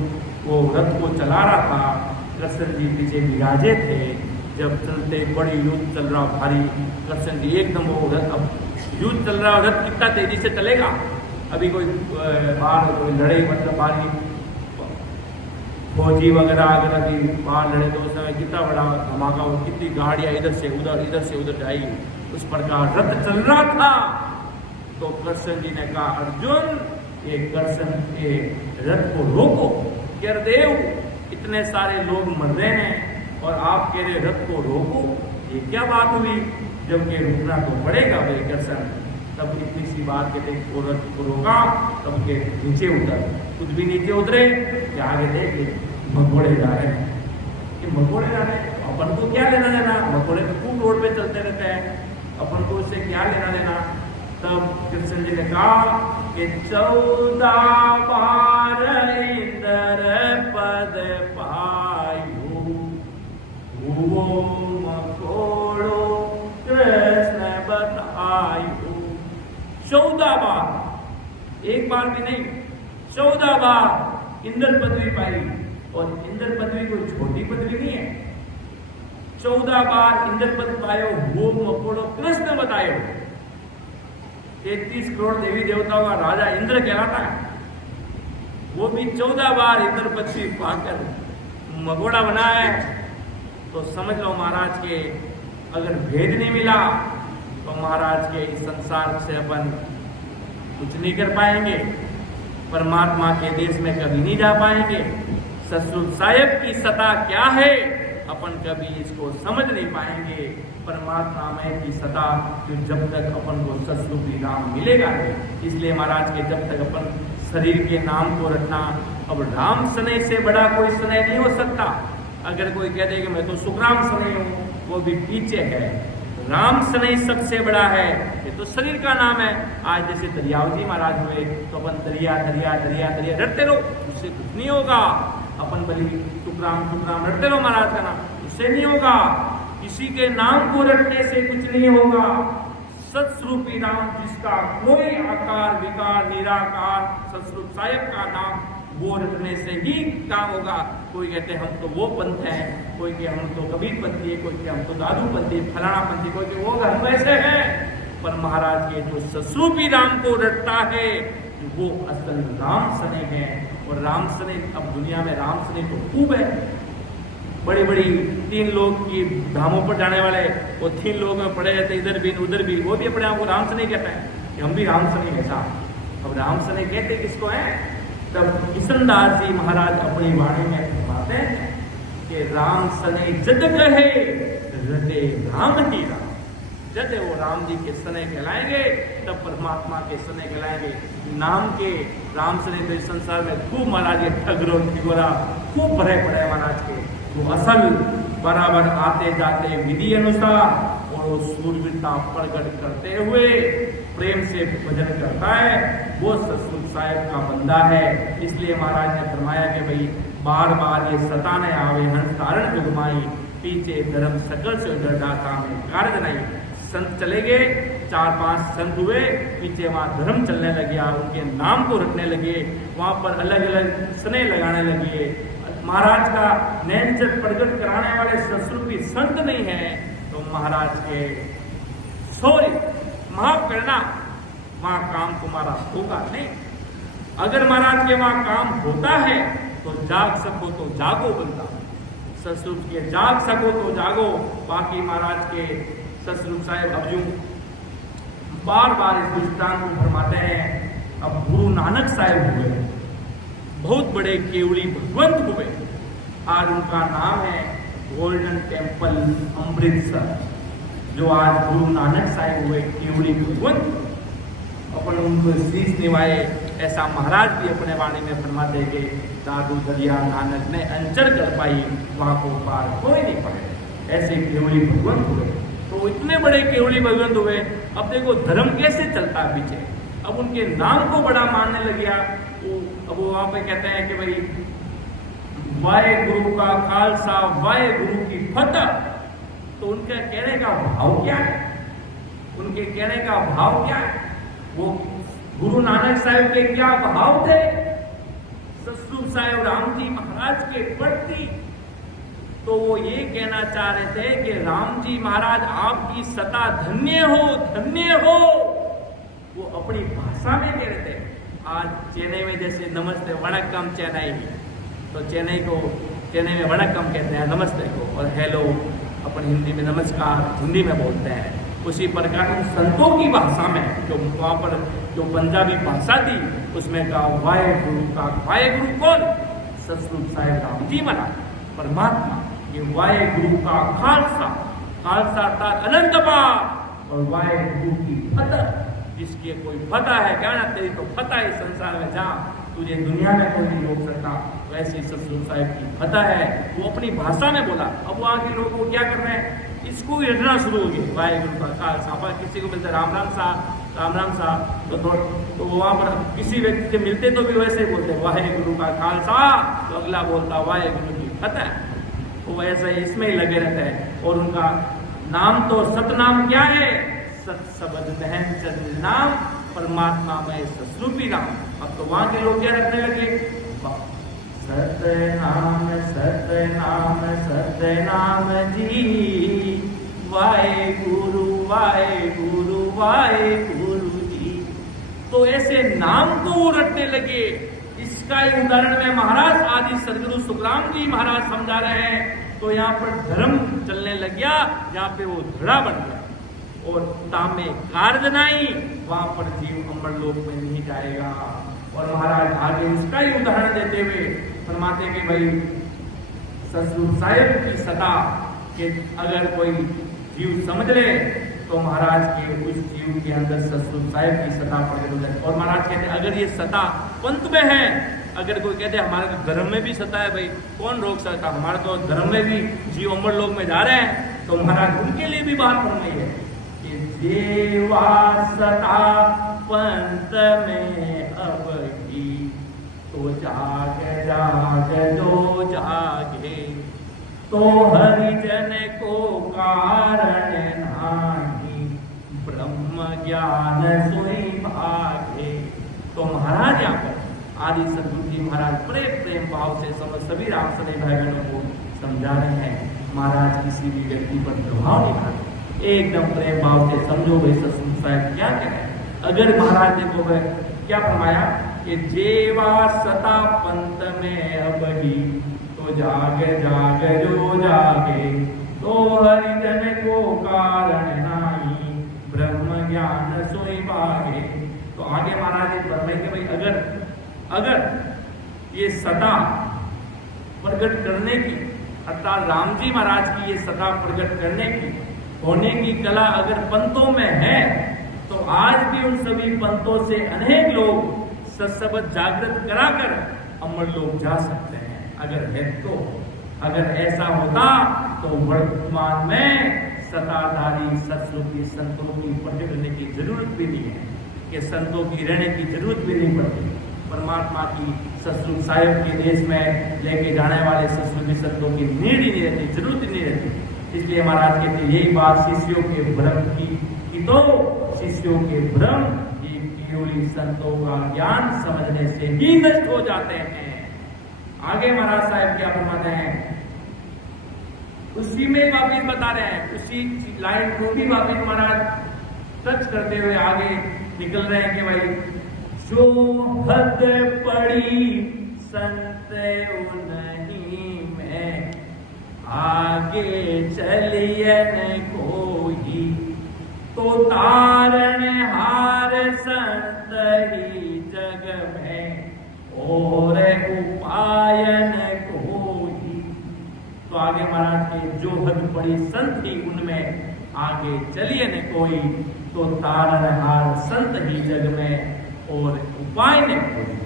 वो रथ को चला रहा था, कृष्ण जी पीछे विराजे थे। जब चलते बड़ी युद्ध चल रहा भारी, कृष्ण जी एकदम वो रथ, अब युद्ध चल रहा, रथ कितना तेजी से चलेगा, अभी कोई बाहर कोई लड़ाई, मतलब भारी फौजी वगैरह अगर अभी बाहर लड़े तो उस समय कितना बड़ा धमाका हो, कितनी गाड़ियां इधर से उधर जाएगी, उस प्रकार रथ चल रहा था। तो कृष्ण जी ने कहा, अर्जुन ये कृष्ण के रथ को रोको। देव इतने सारे लोग मर रहे हैं और आप कह रहे रथ को रोको, ये क्या बात हुई? जबकि रुकना तो पड़ेगा भाई कृष्ण। तब इतनी सी बात कहते वो रथ को रोका, तब के नीचे उतर, खुद भी नीचे उतरे, आगे देख भगोड़े जा रहे हैं। ये भगोड़े जा रहे हैं, अपन को क्या लेना देना? भगोड़े तो खूब रोड पे चलते रहते हैं, अपन को उससे क्या लेना देना? तब कृष्ण जी ने कहा कि 14 बार इंद्र पद पायो, वो मकोड़ो कृष्ण बतायो। 14 बार, एक बार भी नहीं, 14 बार इंद्र पदवी पाई। और इंद्र पदवी कोई छोटी पदवी नहीं है। 14 बार इंद्र पद पायो, वो मकोड़ो कृष्ण बतायो। 33 करोड़ देवी देवताओं का राजा इंद्र कहलाता है, वो भी 14 बार इंद्र पदवी पाकर मकोड़ा बना है। तो समझ लो महाराज के अगर भेद नहीं मिला तो महाराज के इस संसार से अपन कुछ नहीं कर पाएंगे, परमात्मा के देश में कभी नहीं जा पाएंगे। ससुर साहेब की सत्ता क्या है अपन कभी इसको समझ नहीं पाएंगे। परमात्मा में की सत्ता जो जब तक अपन को ससुर राम मिलेगा नहीं, इसलिए महाराज के जब तक अपन शरीर के नाम को रखना, अब राम स्नेह से बड़ा कोई स्नेह नहीं हो सकता। अगर कोई कह दे कि मैं तो सुखराम स्नेह हूँ, वो भी पीछे है। राम स्नेह सबसे बड़ा है, ये तो शरीर का नाम है। आज जैसे दरियाव जी महाराज हुए तो अपन दरिया दरिया दरिया दरिया रटते रहो, उससे कुछ नहीं होगा। अपन भली सुखराम रटते रहो महाराज का नाम, उससे नहीं होगा। किसी के नाम को रटने से कुछ नहीं होगा। सत्स्वरूपी राम जिसका कोई आकार विकार निराकार, सत्स्वरूप साहेब का नाम वो रटने से ही काम होगा। कोई कहते हम तो वो पंथ हैं, कोई के हम तो कबीर पंथी है, कोई के हम तो दादू पंथी, फलाना पंथी, कोई के वो हम वैसे हैं। पर महाराज के जो सस्वरूपी राम को रटता है वो असल राम स्नेह है। और राम स्नेह, अब दुनिया में राम स्नेह तो खूब है। बड़ी बड़ी 3 लोग की धामों पर जाने वाले, वो 3 लोग में पड़े रहते, इधर भी उधर भी, वो भी अपने आप को राम स्नेह कहता है कि हम भी राम स्नेह ऐसा। अब राम स्नेह कहते किसको है? तब किशनदास जी महाराज अपनी वाणी में फरमाते हैं कि राम स्नेह जद कहे रटे राम ही राम। जब वो राम जी के स्नेह कहलाएंगे तब परमात्मा के स्नेह कहलाएंगे। नाम के राम स्नेह तो इस संसार में खूब महाराज के ठगरो ठिगोरा खूब भरे पड़े महाराज के। वो असल बराबर आते जाते विधि अनुसार और वो सूरवीरता प्रकट करते हुए प्रेम से भजन करता है, वो ससुर साहेब का बंदा है। इसलिए महाराज ने फरमाया कि भाई बार बार ये सताने आवे हंस तारण जुगमाई, पीछे धर्म सकल से डर डाका में कार्य नहीं। संत चले गए, 4-5 संत हुए, पीछे वहाँ धर्म चलने लगे, उनके नाम को रखने लगे, वहाँ पर अलग अलग स्नेह लगाने लगे। महाराज का नैनचट प्रकट कराने वाले ससुरूपी संत नहीं है तो महाराज के सॉरी माफ करना, वहाँ काम तुम्हारा होगा नहीं। अगर महाराज के वहाँ काम होता है तो जाग सको तो जागो बंदा, ससुर के जाग सको तो जागो। बाकी महाराज के ससुर साहेब अब यूं बार बार इस दृष्टांत को फरमाते हैं। अब गुरु नानक साहेब हुए, बहुत बड़े केवली भगवंत हुए, आज उनका नाम है गोल्डन टेम्पल अमृतसर, जो आज गुरु नानक साहिब हुए केवड़ी भगवंत अपन उनको शीश निभाए। ऐसा महाराज भी अपने वाणी में फरमाते कि दादू दरिया नानक ने अंचर कर पाई, वहाँ को पार कोई नहीं पाए। ऐसे केवड़ी भगवंत हुए, तो इतने बड़े केवड़ी भगवंत हुए। अब देखो धर्म कैसे चलता है पीछे, अब उनके नाम को बड़ा मानने लग गया। अब वो वहाँ पे कहते हैं कि भाई वाहे गुरु का खालसा वाहे गुरु की फतह। तो उनका कहने का भाव क्या है, उनके कहने का भाव क्या है, वो गुरु नानक साहिब के क्या भाव थे सतसंग साहिब राम जी महाराज के प्रति। तो वो ये कहना चाह रहे थे कि राम जी महाराज आपकी सता धन्य हो, धन्य हो। वो अपनी भाषा में कह रहे थे। आज चेन्नई में जैसे नमस्ते वणक्कम चेन्नई, तो चेन्नई में वणक्कम कहते हैं नमस्ते को, और हेलो अपन हिंदी में नमस्कार हिंदी में बोलते हैं। उसी प्रकार संतों की भाषा में जो वहाँ पर जो पंजाबी भाषा थी उसमें कहा वाहे गुरु का, वाहे गुरु कौन, सतसंग साहिब राम जी महाराज परमात्मा। ये वाहे गुरु का खालसा, खालसा अर्थात अनंत पार, और वाहे गुरु की फतह, जिसकी कोई फतह है, क्या ना तेरी तो फतह है संसार में, जहाँ तुझे दुनिया में कोई नहीं रोक सकता, वैसे सतसंग साहिब की फतह है। वो अपनी भाषा में बोला। अब वहाँ के लोग वो क्या कर रहे हैं, इसको ही रटना शुरू हो गए, वाहे गुरु का खालसा। किसी को मिलते राम राम साहब, तो वहाँ पर किसी व्यक्ति से मिलते तो भी वैसे ही बोलते वाहे गुरु का खालसा, तो अगला बोलता वाहे गुरु की फतह। वो ऐसे इसमें ही लगे रहते हैं। और उनका नाम तो सतनाम क्या है, सत शब्द दहन चंद्र नाम, परमात्मा में सस्वरूपी नाम। अब तो वहाँ के लोग क्या रखने लगे, सतनाम सतनाम सतनाम जी, वाहे गुरु वाहे गुरु वाहे गुरु जी। तो ऐसे नाम को वो रटने लगे। इसका ही उदाहरण में महाराज आदि सदगुरु सुखराम जी महाराज समझा रहे हैं। तो यहाँ पर धर्म चलने लग गया, जहाँ पे वो धड़ा बन गया, और तामे कारजनाई, वहां पर जीव अमर लोक में नहीं जाएगा। और महाराज आगे इसका ही उदाहरण देते हुए फरमाते कि भाई सतसंग साहिब की सता के अगर कोई जीव समझ ले तो महाराज के उस जीव के अंदर सतसंग साहिब की सता प्रकट हो जाए। और महाराज कहते अगर ये सता पंथ में है, अगर कोई कहते हमारे तो धर्म में भी सता है, भाई कौन रोक सकता, हमारे तो धर्म में भी जीव अमर लोक में जा रहे हैं, तो महाराज उनके लिए भी बात फरमाई है कि जेवा सता पंथ में अब ही, तो जाग जाग जो जागे, तो हरिजन को कारण नाही, ब्रह्म ज्ञान सोई भागे। तो महाराज यहाँ पर आदि सदगुरु जी महाराज बड़े प्रेम भाव से सभी राम सने भाई बहनों को समझा रहे हैं। महाराज किसी भी व्यक्ति पर प्रभाव नहीं डालते, एकदम प्रेम भाव से समझो भाई सतसंग साहिब क्या कह रहे हैं। अगर महाराज देखो भाई क्या फरमाया कि जेवा सता पंथ में अब ही, तो जाग जाग जो जागे, तो हरिजन को कारण नाही, ब्रह्म ज्ञान सोई भागे। तो आगे महाराज फरमाएंगे भाई अगर ये सता प्रकट करने की, अर्थात राम जी महाराज की ये सता प्रकट करने की होने की कला अगर पंथों में है, तो आज भी उन सभी पंथों से अनेक लोग सत्सबद जागृत कराकर अमर लोग जा सकते हैं। अगर है तो, अगर ऐसा होता तो वर्तमान में सताधारी सत्सुखी संतों की प्रकट होने की जरूरत भी नहीं है, कि संतों की रहने की जरूरत भी नहीं पड़ती। परमात्मा की सतसंग साहिब के देश में लेके जाने वाले सत्संगी संतों की नीड ही नहीं रहती, जरूरत ही नहीं रहती। इसलिए महाराज कहते हैं यही बात शिष्यों के भ्रम की तो शिष्यों के भ्रम ये केवली संतों का ज्ञान समझने से ही नष्ट हो जाते हैं। आगे महाराज साहब क्या फरमाते हैं, उसी में वापिस बता रहे हैं, उसी लाइन को भी वापिस महाराज टच करते हुए आगे निकल रहे हैं कि भाई जो हद पड़ी संत नहीं में, आगे चलिए न कोई, तो तारण हार संत ही जग में, और उपायन कोई। तो आगे महाराज के जो हद पड़ी संत ही उनमें आगे चलिए न कोई, तो तारनहार संत ही जग में और उपाय न कोई।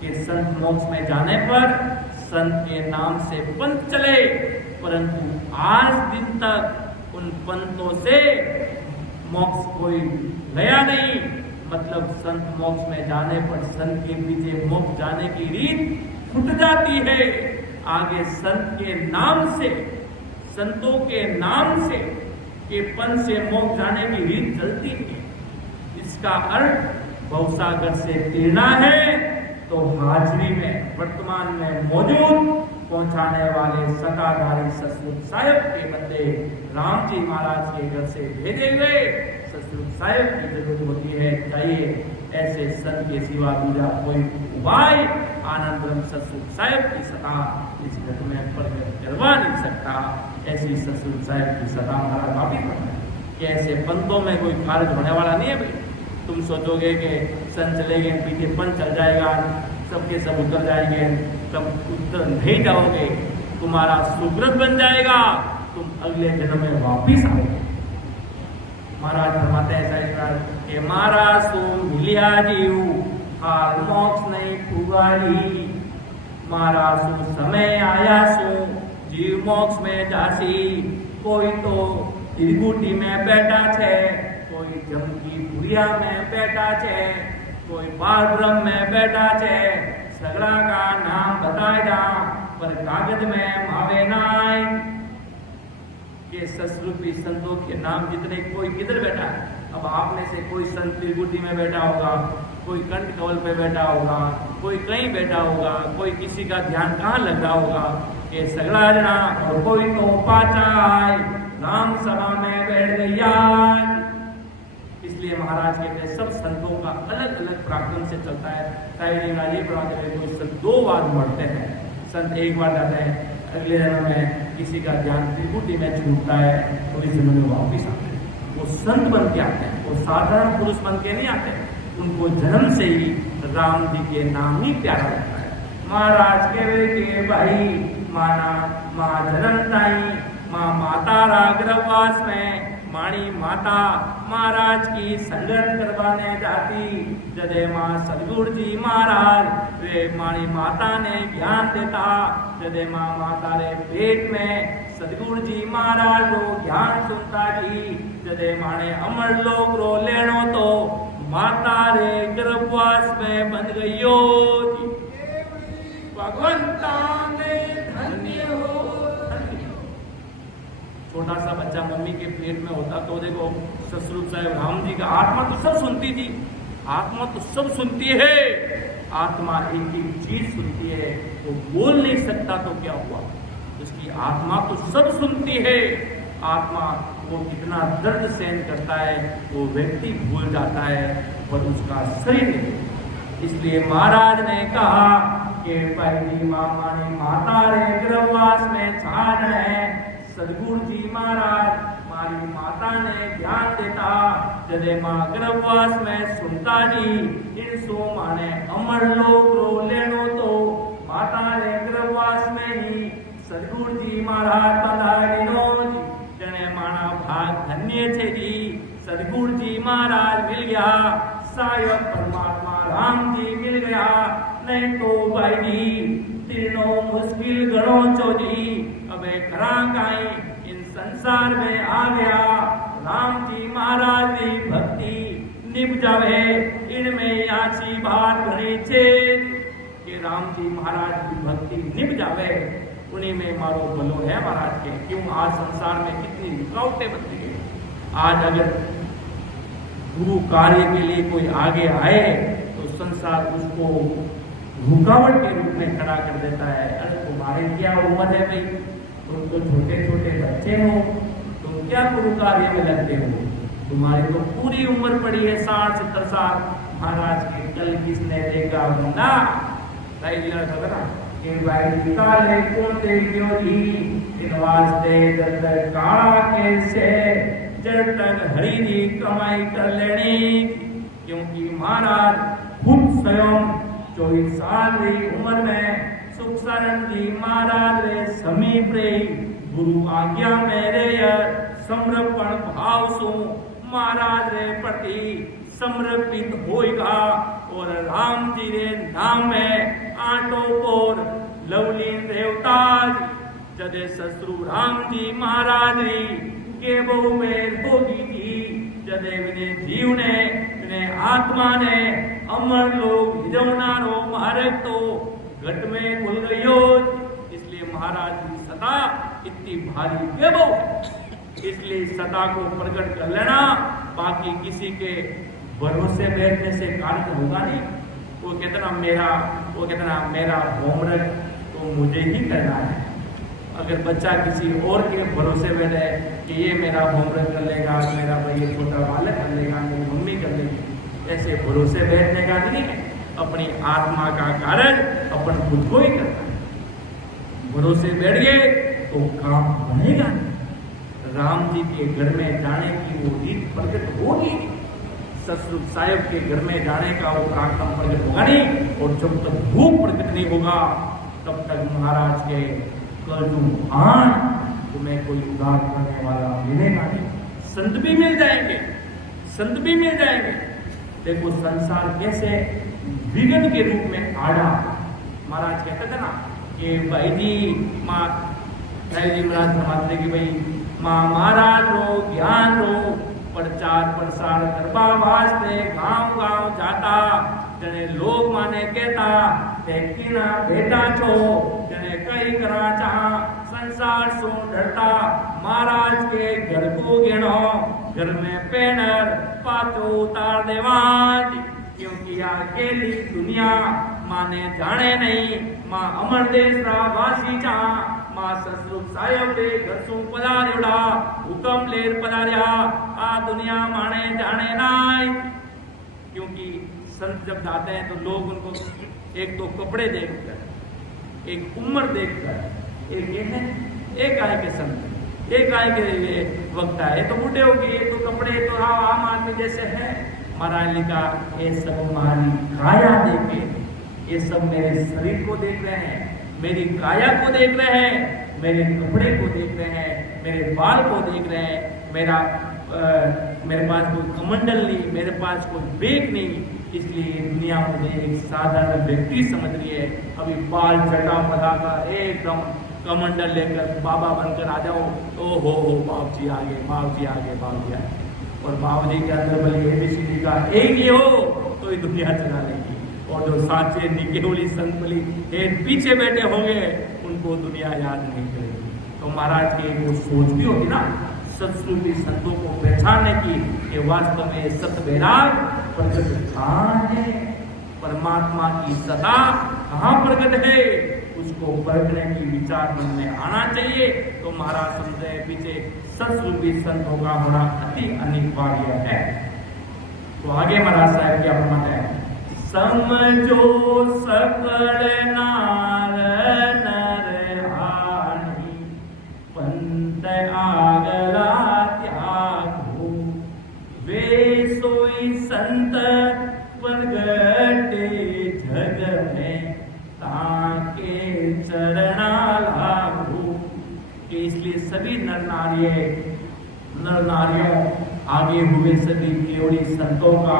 कि संत मोक्ष में जाने पर संत के नाम से पंथ चले, परंतु आज दिन तक उन पंथों से मोक्ष कोई गया नहीं। मतलब संत मोक्ष में जाने पर संत के पीछे मोक्ष जाने की रीत छूट जाती है। आगे संत के नाम से, संतों के नाम से के पंथ से मोक्ष जाने की रीत चलती है। इसका अर्थ भवसागर से तीर्णा है तो हाजरी में वर्तमान में मौजूद पहुंचाने वाले सताधारी सतसंग साहिब के बंदे राम जी महाराज के घर से भेजे हुए सतसंग साहिब की जरूरत होती है। चाहिए ऐसे संत के सिवा दूसरा कोई उपाय आनंद ब्रह्म सतसंग साहिब की सता इस घर में प्रकट करवा नहीं सकता। ऐसी सतसंग साहिब की सता महाराज वापिस करना है कि ऐसे पंथों में कोई खारिज होने वाला नहीं है भाई। तुम सोचोगे कि संत चलेंगे पीछे पंथ चल जाएगा, सबके सब उतर जाएंगे, तब उतर नहीं जाओगे, तुम्हारा सुकृत बन जाएगा, तुम अगले जन्म में वापिस आओगे। महाराज फरमाते हैं ऐसा कि महाराज तुम मिलिया जीव हाल मोक्ष नहीं पुगारी, महाराज सु समय आया सु जीव मोक्ष में जासी। कोई तो त्रिकुटी में बैठा छे, कोई जम की पुरिया में बैठा छे, कोई पार ब्रह्म में बैठा छे। सगड़ा का नाम बताए जा पर कागज में मावे नाय। के ससरूपी संतों के नाम जितने कोई किधर बैठा है। अब आप में से कोई संत त्रिकुटी में बैठा होगा, कोई कंठ कवल पे बैठा होगा, कोई कहीं बैठा होगा, कोई किसी का ध्यान कहाँ लग रहा होगा कि सगड़ा जना। और कोई तो पाचाय राम सभा में बैठ गया। इसलिए महाराज कहते हैं सब संतों का अलग अलग पराक्रम से चलता है। ये कोई संत 2 बार मरते हैं, संत 1 बार जाते हैं, अगले जन्म में किसी का ध्यान त्रिकुटी में छूटता है तो इस जन्म में वापिस आते हैं। वो संत बन के आते हैं, वो साधारण पुरुष बन के नहीं आते। उनको जन्म से ही राम जी के नाम ही प्यारा लगता है। महाराज के भाई माना माँ जन्मताई माँ माता रागरवास में माणी माता महाराज की संगत करवाने जाती। जदे माँ सदगुरु जी महाराज वे माणी माता ने ज्ञान देता। जदे माँ माता रे पेट में सदगुरु जी महाराज रो ज्ञान सुनता जी। जदे माने अमर लोक रो लेनो तो माता रे गर्भवास में बन गयो जी। भगवंता ने धन्य हो। छोटा सा बच्चा मम्मी के पेट में होता तो देखो ससुर साहब राम जी का आत्मा तो सब सुनती थी, आत्मा तो सब सुनती है। आत्मा एक एक चीज सुनती है, वो बोल नहीं सकता तो क्या हुआ, उसकी आत्मा तो सब सुनती है। आत्मा वो कितना दर्द सहन करता है वो व्यक्ति भूल जाता है, पर उसका शरीर नहीं। इसलिए महाराज ने कहा कि पहली मामा ने माता रे गर्भवास में छान है। सदगुरु जी महाराज मारी माता ने ज्ञान देता। जदे माँ गर्भवास में सुनता जी इन सो माने अमर लोक रो लेनो तो माता ने गर्भवास में ही सदगुरु जी महाराज पधारिनो जी। जने माना भाग धन्य छे जी, सदगुरु जी महाराज मिल गया, सायब परमात्मा राम जी मिल गया। नहीं तो भाई जी तीनों मुश्किल गणो चो जी। अबे खरा काई इन संसार में आ गया। राम जी महाराज की भक्ति निभ जावे इनमें आची बात घणी छे कि राम जी महाराज की भक्ति निभ जावे उन्हीं में मारो भलो है महाराज के। क्यों आज संसार में कितनी रुकावटें बनती है। आज अगर गुरु कार्य के लिए कोई आगे आए तो संसार उसको रुकावट के रूप में खड़ा कर देता है। अरे तुम्हारी क्या उम्र है भाई, तुम तो छोटे छोटे बच्चे हो, तुम क्या गुरु कार्य में लगते हो, तुम्हारी तो पूरी उम्र पड़ी है 60-70 साल। महाराज के कल किसने देखा बंदा कि भाई निकाले कोते क्यों जी इन वास्ते दर्द काला कैसे जब तक हरि जी कमाई कर लेनी। क्योंकि महाराज खुद स्वयं 24 साल की उम्र में सुखसारण जी महाराज रे समीप रही गुरु आज्ञा मेरे समर्पण भाव सो महाराज रे प्रति समर्पित होएगा और राम जी रे नाम में आटो और लवलीन देवताज जदे शत्रु राम जी महाराज री के वो में होगी थी जदे विने जीव ने विने आत्मा ने अमर लोग हिजवनारो मार्ग तो घट में खुल गयो। इसलिए महाराज की सता इतनी भारी केवो इसलिए सता को प्रकट कर लेना। बाकी किसी के भरोसे बैठने से कार्य होगा नहीं। वो कितना मेरा होमवर्क तो मुझे ही करना है। अगर बच्चा किसी और के भरोसे बैठे कि ये मेरा होमवर्क कर लेगा, मेरा भाई ये छोटा बालक कर लेगा, मेरी मम्मी कर लेगी, ऐसे भरोसे बैठने का नहीं है। अपनी आत्मा का कारण अपन खुद को ही करना है। भरोसे बैठ गए तो काम बनेगा नहीं। राम जी के घर में जाने की वो रीत प्रकट होगी, ससुर साहिब के घर में जाने का वो पराक्रम प्रकट होगा नहीं। और जब तक भूख प्रकट नहीं होगा तब तक महाराज के तुम्हें कोई उद्धार करने वाला मिलेगा नहीं। संत भी मिल जाएंगे, संत भी मिल जाएंगे। देखो संसार कैसे विघ्न के रूप में आड़ा। महाराज कहते थे ना कि भाई जी माँ जी महाराज फरमाते कि भाई माँ महाराज रो ज्ञान रो प्रचार प्रसार करवा वास्ते गांव गांव जाता जने लोग माने कहता देखना बेटा छो जने कई करा चाह संसार सो डरता महाराज के घर को गिनो घर में पेनर पाचो उतार देवाज। क्योंकि अकेली दुनिया माने जाने नहीं। माँ अमरदेश वासी चाह माँ ससुर साहिब के घर सो पधार्योड़ा हुकम लेर पधार्या आ दुनिया माने जाने नाय। क्योंकि संत जब जाते हैं तो लोग उनको एक तो कपड़े देखकर, एक उम्र देखकर, एक आय के संत, एक आय के वक्त आए तो बूढ़े हो गए तो कपड़े तो आम आदमी जैसे है। महाराज लिखा ये सब हमारी काया देखे, ये सब मेरे शरीर को देख रहे हैं, मेरी काया को देख रहे हैं, मेरे कपड़े को देख रहे हैं, मेरे बाल को देख रहे हैं। मेरे पास कोई कमंडल नहीं, मेरे पास कोई बेग नहीं। इसलिए दुनिया मुझे एक साधारण व्यक्ति समझ रही है। अभी बाल चटा पटाकर एकदम कमंडल लेकर बाबा बनकर आ जाओ तो हो बाबू जी आगे, बाबू जी आगे, बाबू जी आगे। और बाबू जी के अंदर भले ABCD का एक ही हो तो ये दुनिया चला लेगी। और जो साचे निकेवली संत बली पीछे बैठे होंगे उनको दुनिया याद नहीं करेगी। तो महाराज की वो सोच भी होगी ना सत्सुरूपी संतों को पहचानने की कि वास्तव में सत वैराग प्रकट कहाँ है, परमात्मा की सत्ता कहाँ प्रकट है, उसको परखने की विचार मन में आना चाहिए। तो महाराज समझे पीछे सत्सुरूपी संतों का होना अति अनिवार्य है। तो आगे महाराज साहब क्या फरमाते हैं, समझो सकल नार नर हानि पंत आगला त्यागो वे सोई संत प्रगटे जग में ताके चरणा लागो। कि इसलिए सभी नर नारियों आगे हुए सभी केवड़ी संतों का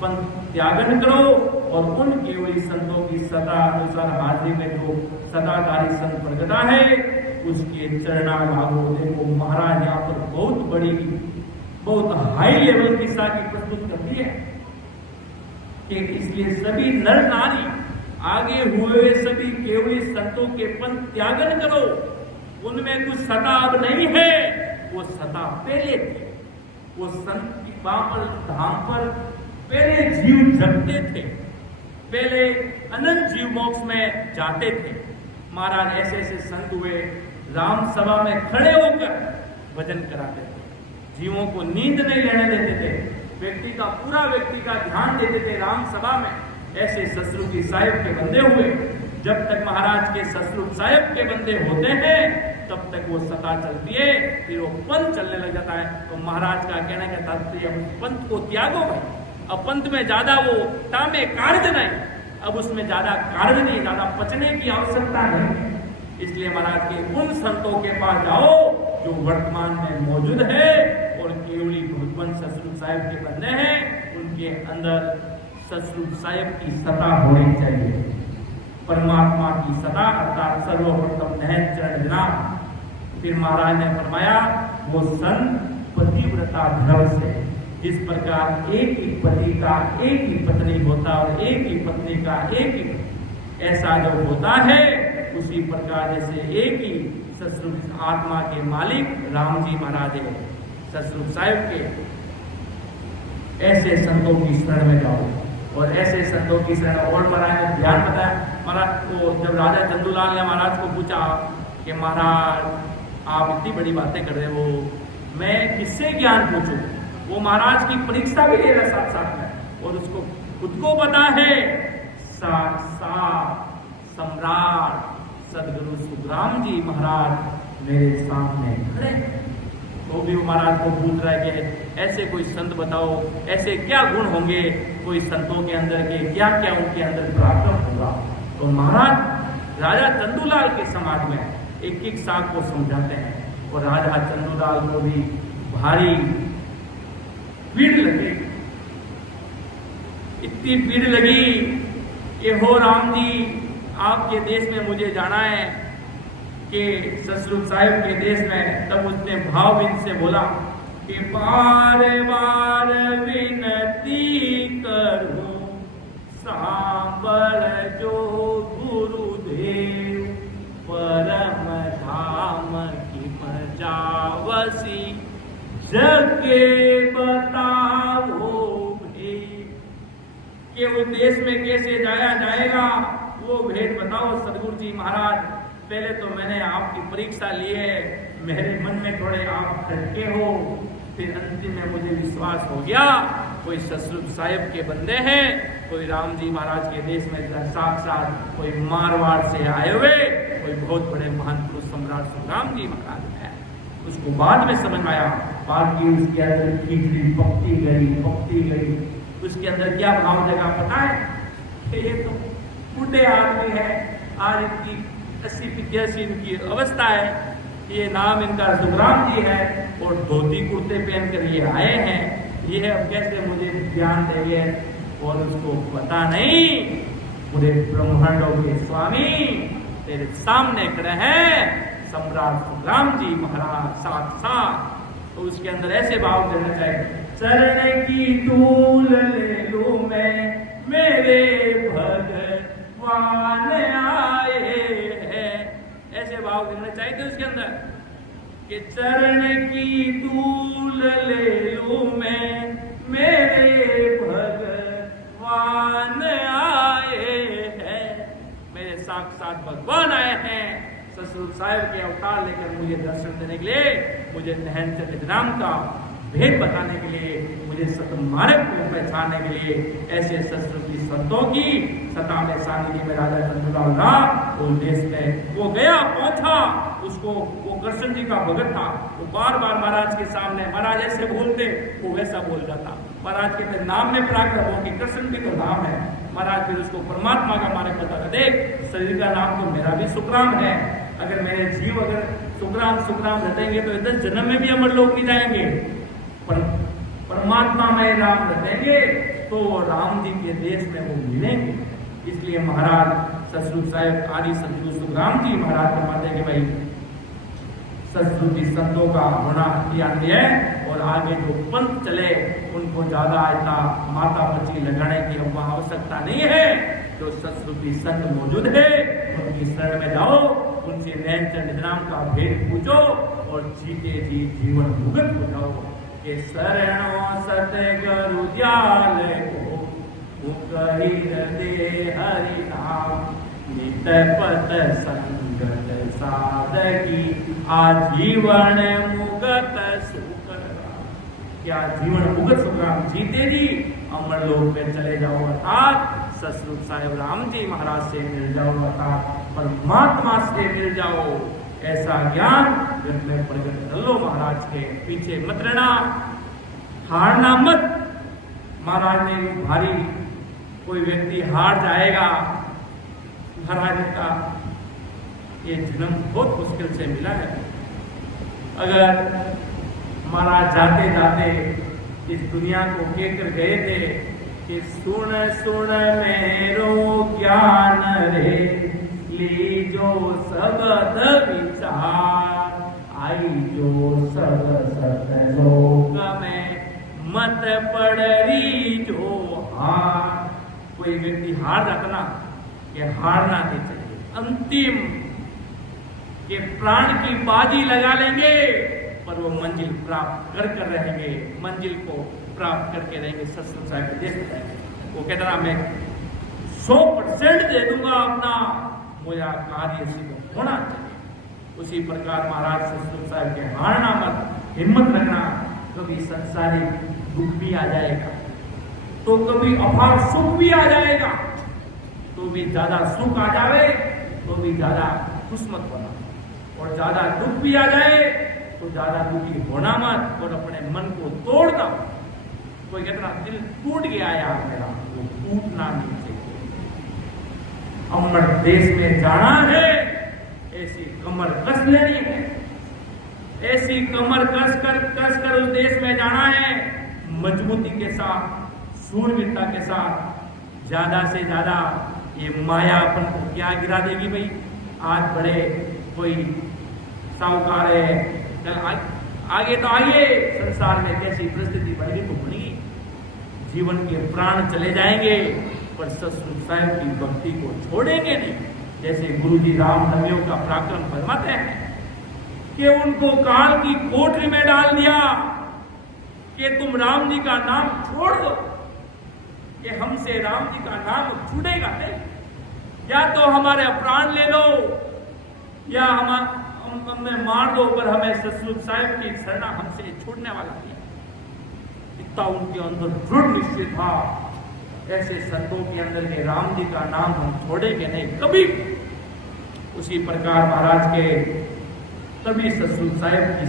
पंथ त्यागन करो और उन केवली संतों की सदा अनुसार हाजिरी में जो सदाधारी संत प्रगटा है उसके चरणा लागो। देखो महाराज यहाँ पर बहुत हाई लेवल की साखी प्रस्तुत करती है कि इसलिए सभी नर नारी आगे हुए सभी केवली संतों के पंथ त्यागन करो। उनमें कुछ सता अब नहीं है, वो सता पहले थी। वो संत की पर धाम पर पहले जीव जगते थे, पहले अनंत जीव मोक्ष में जाते थे। महाराज ऐसे ऐसे संत हुए राम सभा में खड़े होकर भजन कराते थे, जीवों को नींद नहीं लेने देते थे, पूरा व्यक्ति का ध्यान देते थे राम सभा में। ऐसे ससुरूपी साहिब के बंदे हुए। जब तक महाराज के ससुरूपी साहिब के बंदे होते हैं तब तक वो सता चलती है, फिर वो पंथ चलने लग जाता है। तो महाराज का कहने का तात्पर्य पंथ को त्यागो भाई। अब पंथ में ज्यादा वो तामे कार्य नहीं, अब उसमें ज्यादा कार्य नहीं, ज्यादा पचने की आवश्यकता नहीं। इसलिए महाराज के उन संतों के पास जाओ जो वर्तमान में मौजूद है और केवली भगवान सतरूप साहिब के बंदे हैं, उनके अंदर सतरूप साहिब की सत्ता होनी चाहिए, परमात्मा की सत्ता अर्थात सर्वप्रथम नहन चरण नाम। फिर महाराज ने फरमाया वो संत पतिव्रता धर्म से, जिस प्रकार एक ही पति का एक ही पत्नी होता और एक ही पत्नी का एक ही ऐसा जो होता है, उसी प्रकार जैसे एक ही सतरूप आत्मा के मालिक राम जी महाराज है, सतरूप साहिब के ऐसे संतों की शरण में जाओ। और ऐसे संतों की शरण और महाराज ने ध्यान बताया। महाराज को जब राजा चंदूलाल ने महाराज को पूछा कि महाराज आप इतनी बड़ी बातें कर रहे हो, मैं किससे ज्ञान पूछूं, वो महाराज की परीक्षा भी ले रहा साथ साथ में, और उसको खुद को पता है साक्षात सम्राट सदगुरु सुखराम जी महाराज मेरे सामने खड़े। तो भी महाराज को पूछ रहा है कि ऐसे कोई संत बताओ, ऐसे क्या गुण होंगे कोई संतों के अंदर के, क्या क्या उनके अंदर पराक्रम होगा। तो महाराज राजा चंदूलाल के समाज में एक एक साख को समझाते हैं, और राजा चंदूलाल को भी भारी पीड़ लगी, इतनी पीड़ लगी कि हो राम जी आपके देश में मुझे जाना है, कि सतरूप साहिब के देश में। तब उसने भावभीन से बोला कि बार बार विनती करूं सांबर जो गुरुदेव, परम धाम की मजावसी जगे बताओ भेद, कि उस देश में कैसे जाया जाएगा वो भेद बताओ सदगुरु जी महाराज। पहले तो मैंने आपकी परीक्षा ली है, मेरे मन में थोड़े आप खटके हो, फिर अंतिम में मुझे विश्वास हो गया कोई सतरूप साहिब के बंदे हैं, कोई राम जी महाराज के देश में साक्षात कोई मारवाड़ से आए हुए कोई बहुत बड़े महान पुरुष सम्राट सुखराम जी महाराज है। उसको बाद में समझ आया, बाकी उसके अंदर खिचड़ी पकती गई, उसके अंदर क्या भाव जगह पता है, ये तो बूढ़े आदमी है, आज इनकी 80-85 इनकी अवस्था है, ये नाम इनका सुखराम जी है और धोती कुर्ते पहन कर ये आए हैं, ये अब कैसे मुझे ज्ञान देंगे। और उसको पता नहीं पूरे ब्रह्मांडों के स्वामी तेरे सामने खड़े हैं सम्राट सुखराम जी महाराज साक्षात। तो उसके अंदर ऐसे भाव देना चाहिए, चरण की धूल ले लूं मैं, मेरे भगवान आए हैं, ऐसे भाव देना चाहिए थे उसके अंदर कि चरण की धूल ले लूं मैं, मेरे भगवान आए हैं, मेरे साक्षात भगवान आए हैं सतरूप साहिब के अवतार लेकर मुझे दर्शन देने के लिए, मुझे नहन चरित नाम का भेद बताने के लिए, मुझे सतमार्ग को पहचानने के लिए, ऐसे सतरूप की संतों की सता में सानिध्य में राजा चंदूलाल रहा। वो देश में वो गया पहुंचा, उसको वो कृष्ण जी का भगत था, वो बार बार महाराज के सामने महाराज ऐसे बोलते वो वैसा बोल जाता। महाराज के नाम में पराक्रम हो कि कृष्ण भी तो नाम है। महाराज फिर उसको परमात्मा का माने पता था, देख शरीर का नाम तो मेरा भी सुखराम है, अगर मेरे जीव अगर सुखराम रटेंगे तो 10 जन्म में भी अमर लोक में जाएंगे, पर परमात्मा में राम रटेंगे तो राम जी के देश में वो मिलेंगे। इसलिए महाराज सतरूप साहिब आदि सतगुरु सुखराम जी महाराज फरमाते हैं कि भाई सतरूप जी संतों का होना अत्यादि है, और आगे जो पंथ चले उनको ज्यादा ऐसा माता पची लगाने की वहाँ आवश्यकता नहीं है। जो सतरूपी संत मौजूद है उनकी शरण में जाओ, उनसे नैन चरण नाम का भेद पूछो और जीते जी जीवन भुगत हो जाओ कि शरणों सतगुरु जाल को मुकहिर दे हरि नाम, नित पत संगत साधकी आजीवन मुगत सुख। क्या जीवन मुगत सुखराम जीते जी अमर लोक में चले जाओ, अर्थात सतरूप साहिब राम जी महाराज से मिल जाओ, अर्थात परमात्मा से मिल जाओ। ऐसा ज्ञान जब में प्रगट कर लो, महाराज के पीछे मत रहना, हारना मत। महाराज ने भारी कोई व्यक्ति हार जाएगा, महाराज का ये जन्म बहुत मुश्किल से मिला है। अगर महाराज जाते जाते इस दुनिया को कहकर गए थे कि सुन सुन मेरो ज्ञान रे, लीजो सबद विचार, आई जो सब सतलोक में, मत पड़री जो हार। कोई व्यक्ति हार जाता ना, कि हारना नहीं चाहिए, अंतिम के प्राण की बाजी लगा लेंगे पर वो मंजिल प्राप्त कर कर रहेंगे, मंजिल को प्राप्त करके रहेंगे। सत्संग साहिब को देख रहेंगे, वो कहता रहा मैं 100% दे दूंगा अपना, मेरा कार्य सिद्ध होना चाहिए। उसी प्रकार महाराज सत्संग साहिब के हारना मत, हिम्मत रखना। कभी संसारिक दुख भी आ जाएगा तो कभी अपार सुख भी आ जाएगा, तो भी ज्यादा सुख आ जाए तो भी ज्यादा खुश मत होना, और ज्यादा दुख भी आ जाए तो ज्यादा दुखी होना मत, और अपने मन को तोड़ना। कोई कहता दिल टूट गया यार मेरा, वो टूटना नहीं चाहिए। अमर देश में जाना है, ऐसी कमर कस लेनी है, ऐसी कमर कस कर उस देश में जाना है, मजबूती के साथ, सूरवीरता के साथ। ज्यादा से ज्यादा ये माया अपन को क्या गिरा देगी भाई। आज बड़े कोई साहूकार है, आगे तो आइए, संसार में कैसी परिस्थिति बनेगी तो बनेगी, जीवन के प्राण चले जाएंगे पर सत्संग साहिब की भक्ति को छोड़ेंगे नहीं। जैसे गुरु जी रामनवमियों का पराक्रम फरमाते हैं कि उनको काल की कोठरी में डाल दिया कि तुम राम जी का नाम छोड़ दो, कि हमसे राम जी का नाम छूटेगा नहीं, या तो हमारे प्राण ले लो या हमें मार दो, पर हमें सत्संग साहिब की शरणा हमसे छूटने वाला नहीं। इतना उनके अंदर दृढ़ निश्चय था। ऐसे संतों के अंदर के राम जी का नाम हम छोड़ेंगे नहीं कभी। उसी प्रकार महाराज के तभी सत्संग साहिब की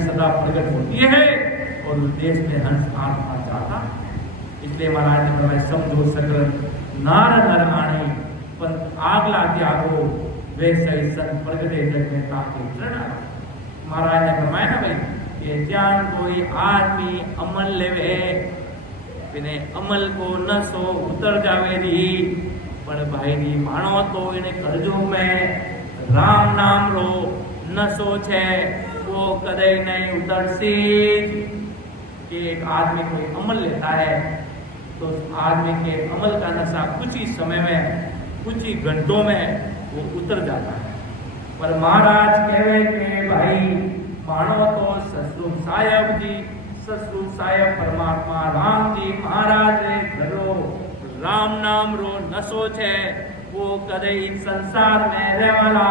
सदा प्रकट होती है और उस देश में हंस आत्मा जाता। इसलिए महाराज ने फरमाया समझो सकल नार नर आने, पंथ आगला त्यागो, वैसे संत प्रगटे जग में ताके चरण। महाराज ने फरमाया ना भाई ये ज्ञान कोई आदमी अमल लेवे, बिने अमल को न सो उतर जावे री, पर भाई री मानो तो इने करजो में राम नाम रो नशो छे वो कदे नहीं उतरसी। कि एक आदमी कोई अमल लेता है तो उस आदमी के अमल का नशा कुछ ही समय में, कुछ ही घंटों में वो उतर जाता है। पर महाराज कहे कि भाई मानो तो सत्संग साहिब जी, सत्संग साहिब परमात्मा राम जी महाराज रे घरो राम नाम रो नशो छे वो कदे संसार में रहवाला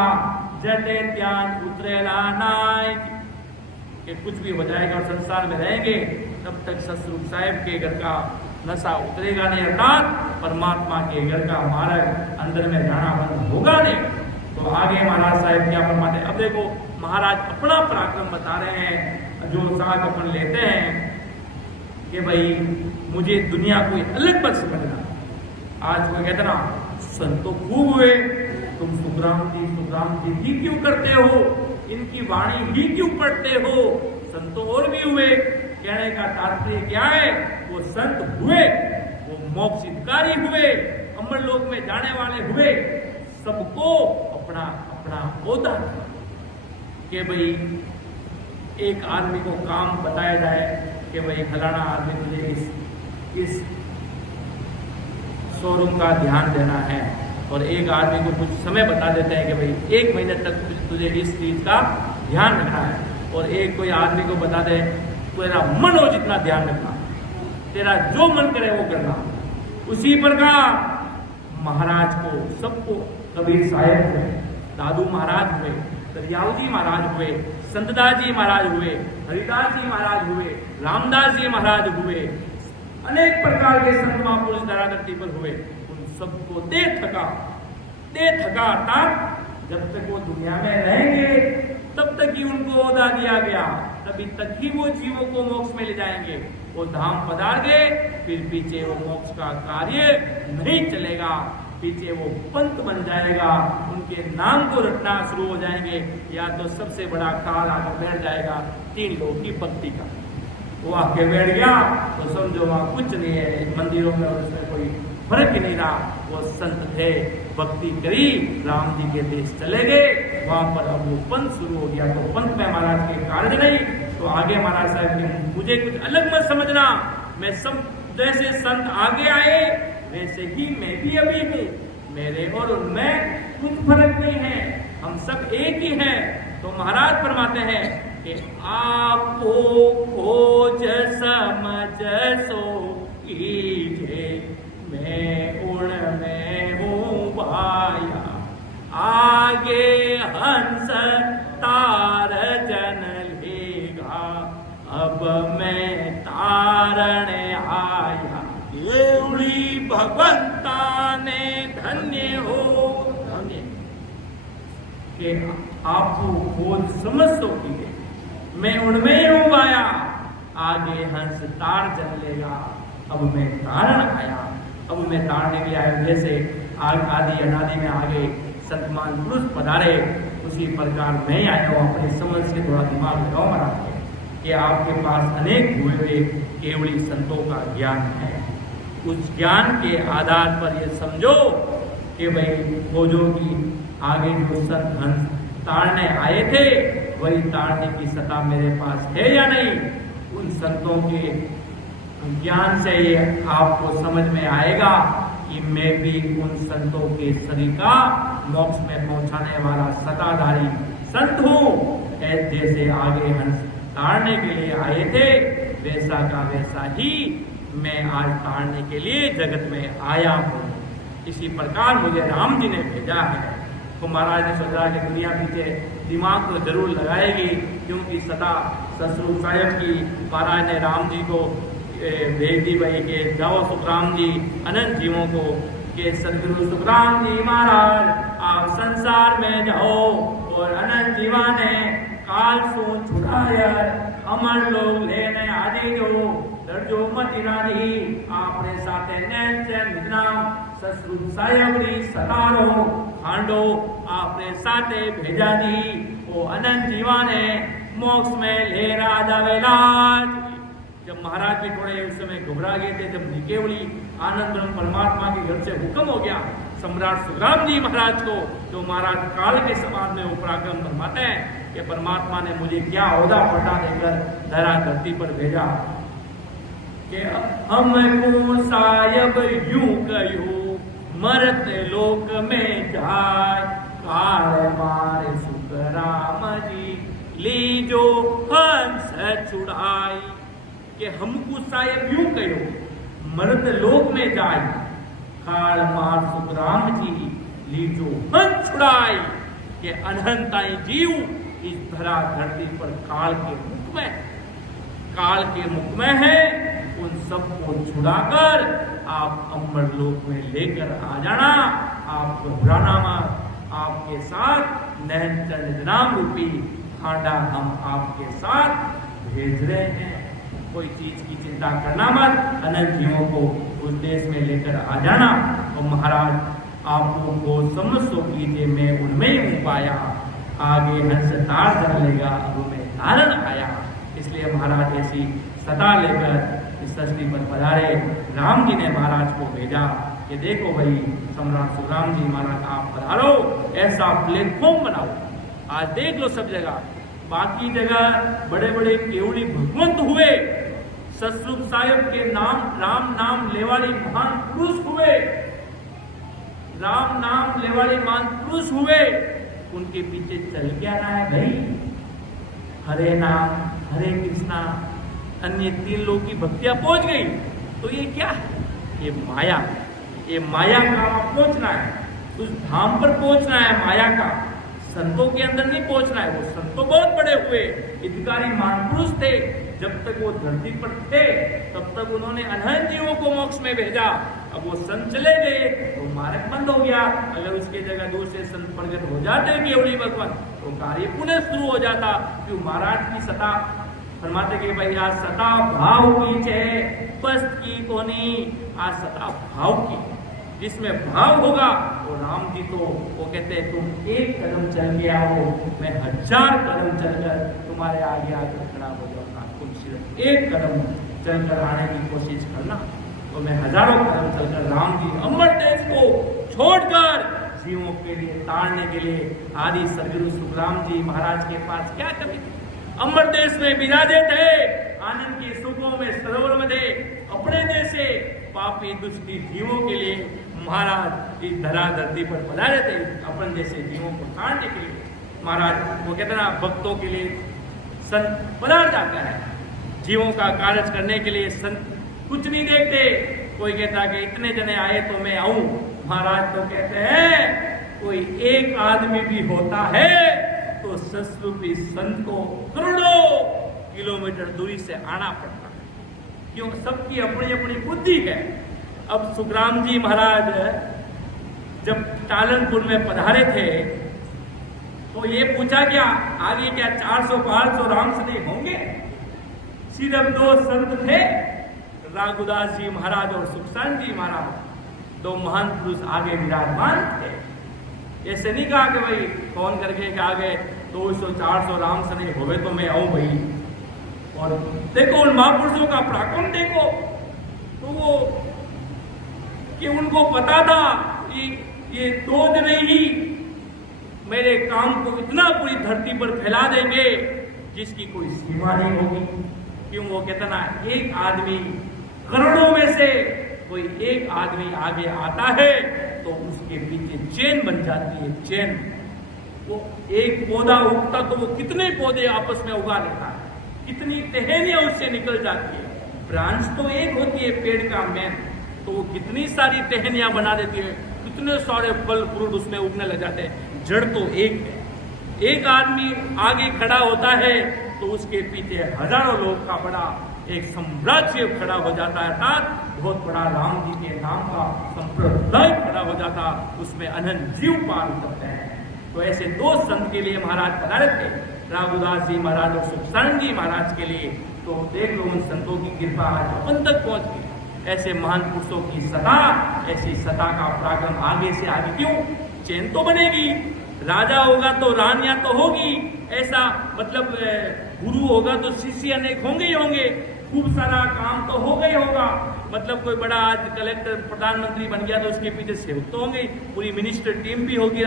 जटे त्यान उतरेला नाय। कि कुछ भी हो जाएगा और संसार में रहेंगे तब तक सत्संग साहिब के घर का नशा उतरेगा नहीं, अर्थात परमात्मा के घर का मार्ग अंदर में जाना बंद होगा नहीं। तो आगे महाराज साहिब क्या फरमाते हैं। अब देखो महाराज अपना पराक्रम बता रहे हैं, जो साथ अपन लेते हैं कि भाई मुझे दुनिया कोई अलग मत समझना। आज कोई कहते ना संतो खूब हुए, तुम सुखराम जी ही क्यों करते हो, इनकी वाणी ही क्यों पढ़ते हो, संतो और भी हुए। कहने का तात्पर्य क्या है, वो संत हुए, वो मोक्ष हितकारी हुए, अमर लोक में जाने वाले हुए। सबको अपना अपना ओहदा कि भाई एक आदमी को काम बताया जाए कि भाई फलाना आदमी तुझे इस शोरूम का ध्यान देना है, और एक आदमी को कुछ समय बता देते हैं कि भाई 1 महीने तक तुझे इस चीज का ध्यान रखना है, और एक कोई आदमी को बता दे तेरा मन हो जितना ध्यान रखना, तेरा जो मन करे वो करना। उसी प्रकार महाराज को सबको, कबीर साहेब हुए, दादू महाराज हुए, दरियाल जी महाराज हुए, संतदास जी महाराज हुए, हरिदास जी महाराज हुए, रामदास जी महाराज हुए, अनेक प्रकार के संत महापुरुष धराधरती पर हुए। उन सबको दे थका अर्थात जब तक वो दुनिया में रहेंगे तब तक ही उनको ओहदा दिया गया, तभी तक ही वो जीवों को मोक्ष में ले जाएंगे। वो धाम पधार गए फिर पीछे वो मोक्ष का कार्य नहीं चलेगा। पीछे वो पंथ बन जाएगा, उनके नाम को रटना शुरू हो जाएंगे, या तो सबसे बड़ा काल आकर बैठ जाएगा 3 लोग की भक्ति का। वो आके बैठ गया तो समझो वहाँ कुछ नहीं है, मंदिरों में और उसमें कोई फर्क ही नहीं रहा। वो संत थे, भक्ति करी, राम जी के देश चले गए, वहां पर अब वो पंथ शुरू हो गया। तो पंथ में महाराज के कार्य नहीं, तो आगे महाराज साहब ने मुझे कुछ अलग मत समझना, मैं सब जैसे संत आगे आए वैसे ही मैं भी अभी हूँ, मेरे और उनमें कुछ फर्क नहीं है, हम सब एक ही हैं। तो महाराज फरमाते हैं कि आपको खोज समझ सो कीजे, मैं उनमें हूँ भाया, आगे हंस तार जन लेगा, अब मैं तारण आया, एवड़ी भगवंता ने धन्य हो धन्य के आपको खोज समझ सो कीजिए, मैं उनमें हूँ आया, आगे हंस तार जन लेगा, अब मैं तारण आया। अब मैं तारने के लिए आया, जैसे आदि अनादि में आगे संतमान पुरुष पधारे, उसी प्रकार मैं आया हूँ। अपनी समझ से थोड़ा दिमाग लगाओ महाराज कि आपके पास अनेक हुए हुए केवली संतों का ज्ञान है, उस ज्ञान के आधार पर ये समझो कि भाई खोजो की आगे जो संत हंस तारने आए थे वही तारने की सत्ता मेरे पास है या नहीं। उन संतों के ज्ञान से ये आपको समझ में आएगा कि मैं भी उन संतों के शरीर का मोक्ष में पहुंचाने वाला सताधारी संत हूँ। जैसे आगे हंस तारने के लिए आए थे वैसा का वैसा ही मैं आज तारने के लिए जगत में आया हूँ। इसी प्रकार मुझे राम जी ने भेजा है। तो महाराज ने सोचा कि दुनिया पीछे दिमाग तो जरूर लगाएगी, क्योंकि सदा ससुर साहेब की महाराज ने राम जी को भेज दी भाई के जाओ सुखराम जी अनंत जीवों को, के सदगुरु सुखराम जी महाराज आप संसार में जाओ और अनंत जीवा ने काल सो छुड़ाया अमर लोग लेने आदि जो दर्जो मतिरानी आपने साथे नैन चैन विदनाम ससुर साहेबरी सतारो खांडो आपने साथे भेजा दी, वो अनंत जीवा ने मोक्ष में ले राजा वेलाज। जब महाराज भी थोड़े उस समय घबरा गए थे, जब निकेवली आनंद परमात्मा के घर से हुक्म हो गया सम्राट सुखराम जी महाराज को, तो महाराज काल के समाज में उपराक्रम फरमाते हैं कि परमात्मा ने मुझे क्या ओहदा पटा देकर धरा धरती पर भेजा कि हमको सायब यूं कहो मरत लोक में जाय, काल मारे सुखराम जी लीजो हंस छुड़ाई। कि हमको सायब यूं कहो मर्द लोक में जाए, काल मार सुखराम जी लीजो हंस छुड़ाई। कि अनंताई जीव इस धरा धरती पर काल के मुख में है, उन सबको छुड़ाकर आप अमर लोक में लेकर आ जाना। आप घबराना मत, आपके साथ नैन चंद नाम रूपी खांडा हम आपके साथ भेज रहे हैं। कोई चीज की चिंता करना मत, अनंत जीवों को उस देश में लेकर आ जाना। और महाराज आपको वो समझ सो कीजिए मैं उनमें ही हूँ पाया, आगे हंस तार जल लेगा अब मैं तारण आया। इसलिए महाराज ऐसी सता लेकर इस सृष्टि पर पधारे। राम जी ने महाराज को भेजा कि देखो भाई सम्राट सुखराम जी महाराज आप पधारो, ऐसा प्लेटफॉर्म बनाओ, आज देख लो सब जगह। बाकी जगह बड़े बड़े केवली भगवंत हुए, ससुर साहेब के नाम राम नाम लेवाली महान पुरुष हुए, राम नाम लेवाली महान पुरुष हुए, उनके पीछे चल क्या रहा है भाई? हरे नाम हरे कृष्णा अन्य 3 लोग की भक्तियां पहुंच गई। तो ये क्या है? ये माया, ये माया का पहुंचना है, उस धाम पर पहुंचना है माया का, संतों के अंदर नहीं पहुंचना है। वो संत तो बहुत बड़े हुए, हितकारी महापुरुष थे, जब तक वो धरती पर थे तब तक उन्होंने अनंत जीवों को मोक्ष में भेजा। अब वो संत चले गए तो मार्ग बंद हो गया। अगर उसके जगह दूसरे संत प्रगट हो जाते केवली भगवान तो कार्य पुनः शुरू हो जाता। क्यों? महाराज की सता फरमाते कि भाई आज सता भाव की छे, पस्त की कोनी, आज सता भाव की। जिसमें भाव होगा वो राम जी तो वो कहते हैं तुम एक कदम चल के आओ, मैं 1000 कदम चलकर तुम्हारे आगे आकर खड़ा हो जाऊंगा। तुम सिर्फ एक कदम चलकर आने की कोशिश करना, तो मैं हजारों कदम चलकर राम जी अमर देश को छोड़कर जीवों के लिए ताड़ने के लिए आदि सदगुरु सुखराम जी महाराज के पास क्या कमी थी। अमर देश में विराजे थे, आनंद के सुखों में सरोवर में थे, अपने देश से पापी दुष्टी जीवों के लिए महाराज इस धरा धरती पर पधारे थे, अपन जैसे जीवों को ताड़ने के लिए। महाराज वो कहते ना भक्तों के लिए संत पधार जाता है, जीवों का कार्य करने के लिए संत कुछ नहीं देखते। कोई कहता कि इतने जने आए तो मैं आऊं, महाराज तो कहते हैं कोई एक आदमी भी होता है तो सस्रूपी संत को करोड़ों किलोमीटर दूरी से आना पड़ता है, क्यों? सबकी अपनी अपनी बुद्धि है। अब सुखराम जी महाराज जब टालनपुर में पधारे थे तो ये पूछा क्या आगे क्या 400-500 राम सने होंगे? सिर्फ 2 संत थे, राघुदास जी महाराज और सुखसान जी महाराज, 2 महान पुरुष आगे विराजमान थे। ऐसे नहीं कहा कि भाई फोन करके कि आगे 200-400 राम सने होवे तो मैं आऊं भाई। और देखो उन महापुरुषों का पराक्रम देखो, तो वो कि उनको पता था कि ये 2 दिन ही मेरे काम को इतना पूरी धरती पर फैला देंगे जिसकी कोई सीमा नहीं होगी। क्यों? वो कहता ना एक आदमी करोड़ों में से कोई एक आदमी आगे आता है तो उसके पीछे चेन बन जाती है, चेन। वो एक पौधा उगता तो वो कितने पौधे आपस में उगा लेता है, कितनी टहनियां उससे निकल जाती है। ब्रांच तो एक होती है पेड़ का मेन, तो वो कितनी सारी टहनियां बना देती है, कितने सारे फल फ्रूट उसमें उगने लग जाते हैं। जड़ तो एक है, एक आदमी आगे खड़ा होता है तो उसके पीछे हजारों लोग का बड़ा एक साम्राज्य खड़ा हो जाता है, अर्थात बहुत बड़ा राम जी के नाम का संप्रदाय खड़ा हो जाता, उसमें अनंत जीव पार करते हैं। तो ऐसे 2 संत के लिए महाराज पधारे थे, राघुदास जी महाराज और सुखसान जी महाराज के लिए। तो देख लो उन संतों की कृपा आज अपन तक पहुंच गई। ऐसे महान पुरुषों की सता, ऐसी सता का पराक्रम आगे से आगे क्यों? चैन तो बनेगी, राजा होगा तो रानियां तो होगी, ऐसा मतलब गुरु होगा तो शिष्य अनेक होंगे ही होंगे, खूब सारा काम तो होगा ही होगा। मतलब कोई बड़ा आज कलेक्टर प्रधानमंत्री बन गया तो उसके पीछे सेवक तो होंगे, पूरी मिनिस्टर टीम भी होगी।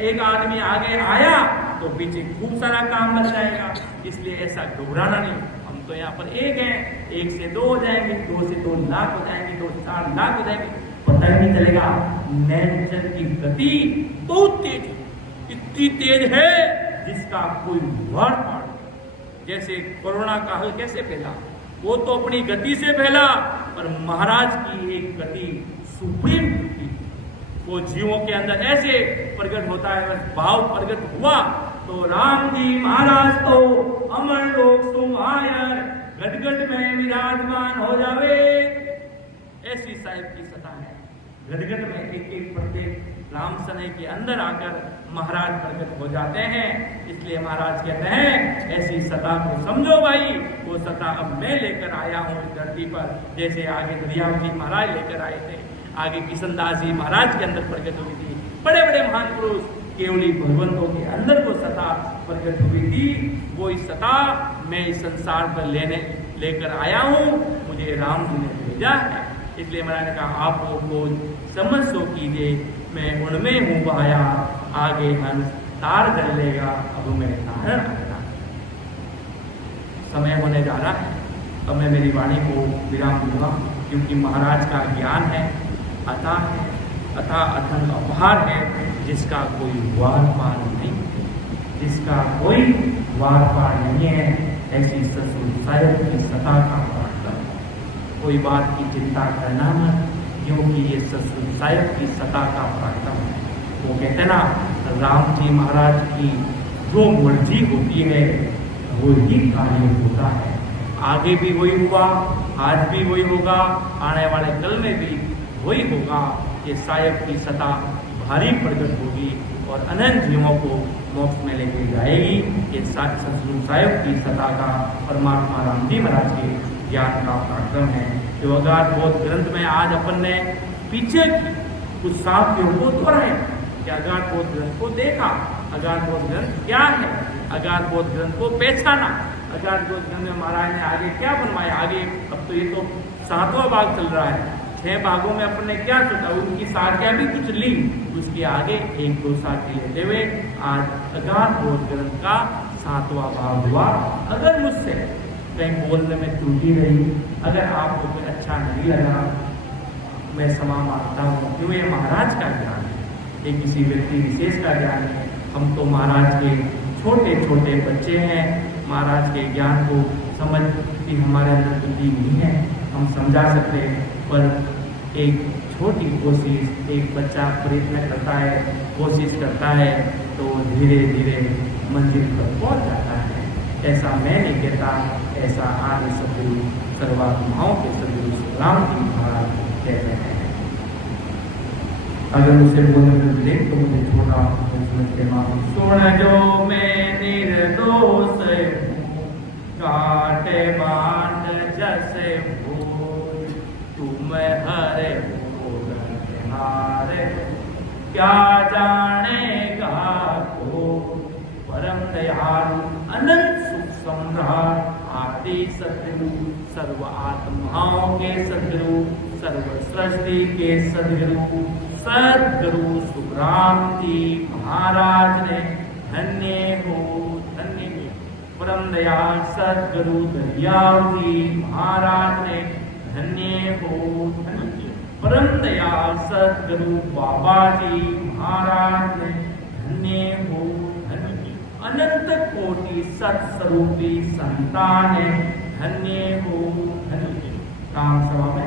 एक आदमी आगे आया तो पीछे खूब सारा काम लग जाएगा, इसलिए ऐसा घबराना नहीं। हम तो यहाँ पर एक हैं, 1 से 2 हो जाएंगे, 2 से 2 लाख हो जाएंगे, 2 से 4 लाख हो जाएंगे, पता ही नहीं चलेगा। नेचर की गति बहुत तेज है, इतनी तेज है जिसका कोई वार पार। जैसे कोरोना का हल कैसे फैला, वो तो अपनी गति से फैला, पर महाराज की एक गति सुप्रीम गति, वो जीवों के अंदर ऐसे प्रकट होता है। बस भाव प्रकट हुआ तो राम जी महाराज तो अमर लोक सुमायर गदगद में विराजमान हो जावे। ऐसी साहिब की सता है, गदगद में एक प्रत्येक राम सने के अंदर आकर महाराज प्रकट हो जाते हैं। इसलिए महाराज कहते हैं ऐसी सता को समझो भाई, वो सता अब मैं लेकर आया हूँ इस धरती पर। जैसे आगे दरियाव जी महाराज लेकर आए थे, आगे किशनदास जी महाराज के अंदर प्रकट हुई थी, बड़े बड़े महान पुरुष केवली भगवंतों के अंदर वो सता प्रकट हुई थी। वो इस सता मैं इस संसार पर लेकर आया हूँ, मुझे राम जी ने भेजा है। इसलिए महाराज ने कहा आप वो समझ सो कीजिए, मैं उनमें हूँ बहाया, आगे हंस तार कर लेगा, अब मैं तारण आएगा। समय होने जा रहा है, अब मैं मेरी वाणी को विराम दूंगा, क्योंकि महाराज का ज्ञान है, अथाह है, अथाह अपार है, जिसका कोई वार पार नहीं, जिसका कोई वार पार नहीं है। ऐसी ससुर साहिब की सता का पराक्रम, कोई बात की चिंता करना मत, क्योंकि ये ससुर साहिब की सता का पराक्रम है। वो कहते ना राम जी महाराज की जो मर्जी होती है वो ही कार्य होता है। आगे भी वही हुआ, आज भी वही होगा, आने वाले कल में भी वही होगा। ये साहिब की सता भारी प्रकट होगी और अनंत जीवों को मोक्ष में लेके जाएगी। ये सतगुरु साहिब की सता का परमात्मा राम जी महाराज के ज्ञान का पराक्रम है, जो अगाध बोध ग्रंथ में आज अपन ने पीछे की कुछ साथियों को दोहराए कि अगाध बोध ग्रंथ को देखा, अगाध बोध ग्रंथ क्या है, अगाध बोध ग्रंथ को पहचाना, अगाध बोध ग्रंथ में महाराज ने आगे क्या बनवाया। आगे अब तो ये तो 7वां भाग चल रहा है, 6 भागों में अपन ने क्या सोचा, उनकी साखियां भी कुछ ली, उसके आगे 1-2 साखी लेते हुए आज अगाध बोध ग्रंथ का 7वां भाग हुआ। अगर मुझसे कहीं बोलने में त्रुटि रही, अगर आपको कोई अच्छा नहीं लगा, मैं क्षमा मांगता हूँ, क्यों ये महाराज का ज्ञान है, ये किसी व्यक्ति विशेष का ज्ञान है। हम तो महाराज के छोटे छोटे बच्चे हैं, महाराज के ज्ञान को समझ की हमारे अंदर बुद्धि नहीं है, हम समझा सकते हैं, पर एक छोटी कोशिश, एक बच्चा प्रयत्न करता है, कोशिश करता है, तो धीरे धीरे मंजिल पर पहुंच जाता है। ऐसा मैं नहीं कहता, ऐसा आदि सदगुरु सर्वात्माओं के सदगुरु राम जी महाराज कहते हैं। अगर मुझे बोलने में देख तो मुझे छोटा समझ के मालूम। सुन जो मैं निर्दोष काटे बांध जैसे भूल, तुम हरे हारे क्या जानेगा को, परम दयालु अनंत सुख सम्राट आदि सदगुरु सर्व आत्माओं के सदगुरु, सर्व सृष्टि के सदगुरु, सदगुरु सुखरामजी महाराज ने धन्य हो, धन्य हो। परम दयाल सदगुरु दरियाव जी महाराज ने धन्य हो, धन्य। परम दयाल सदगुरु बाबा जी महाराज ने धन्य हो, धन्य। अनंत कोटि सत्स्वरूपी संतान धन्य हो, धन्य। राम सभा में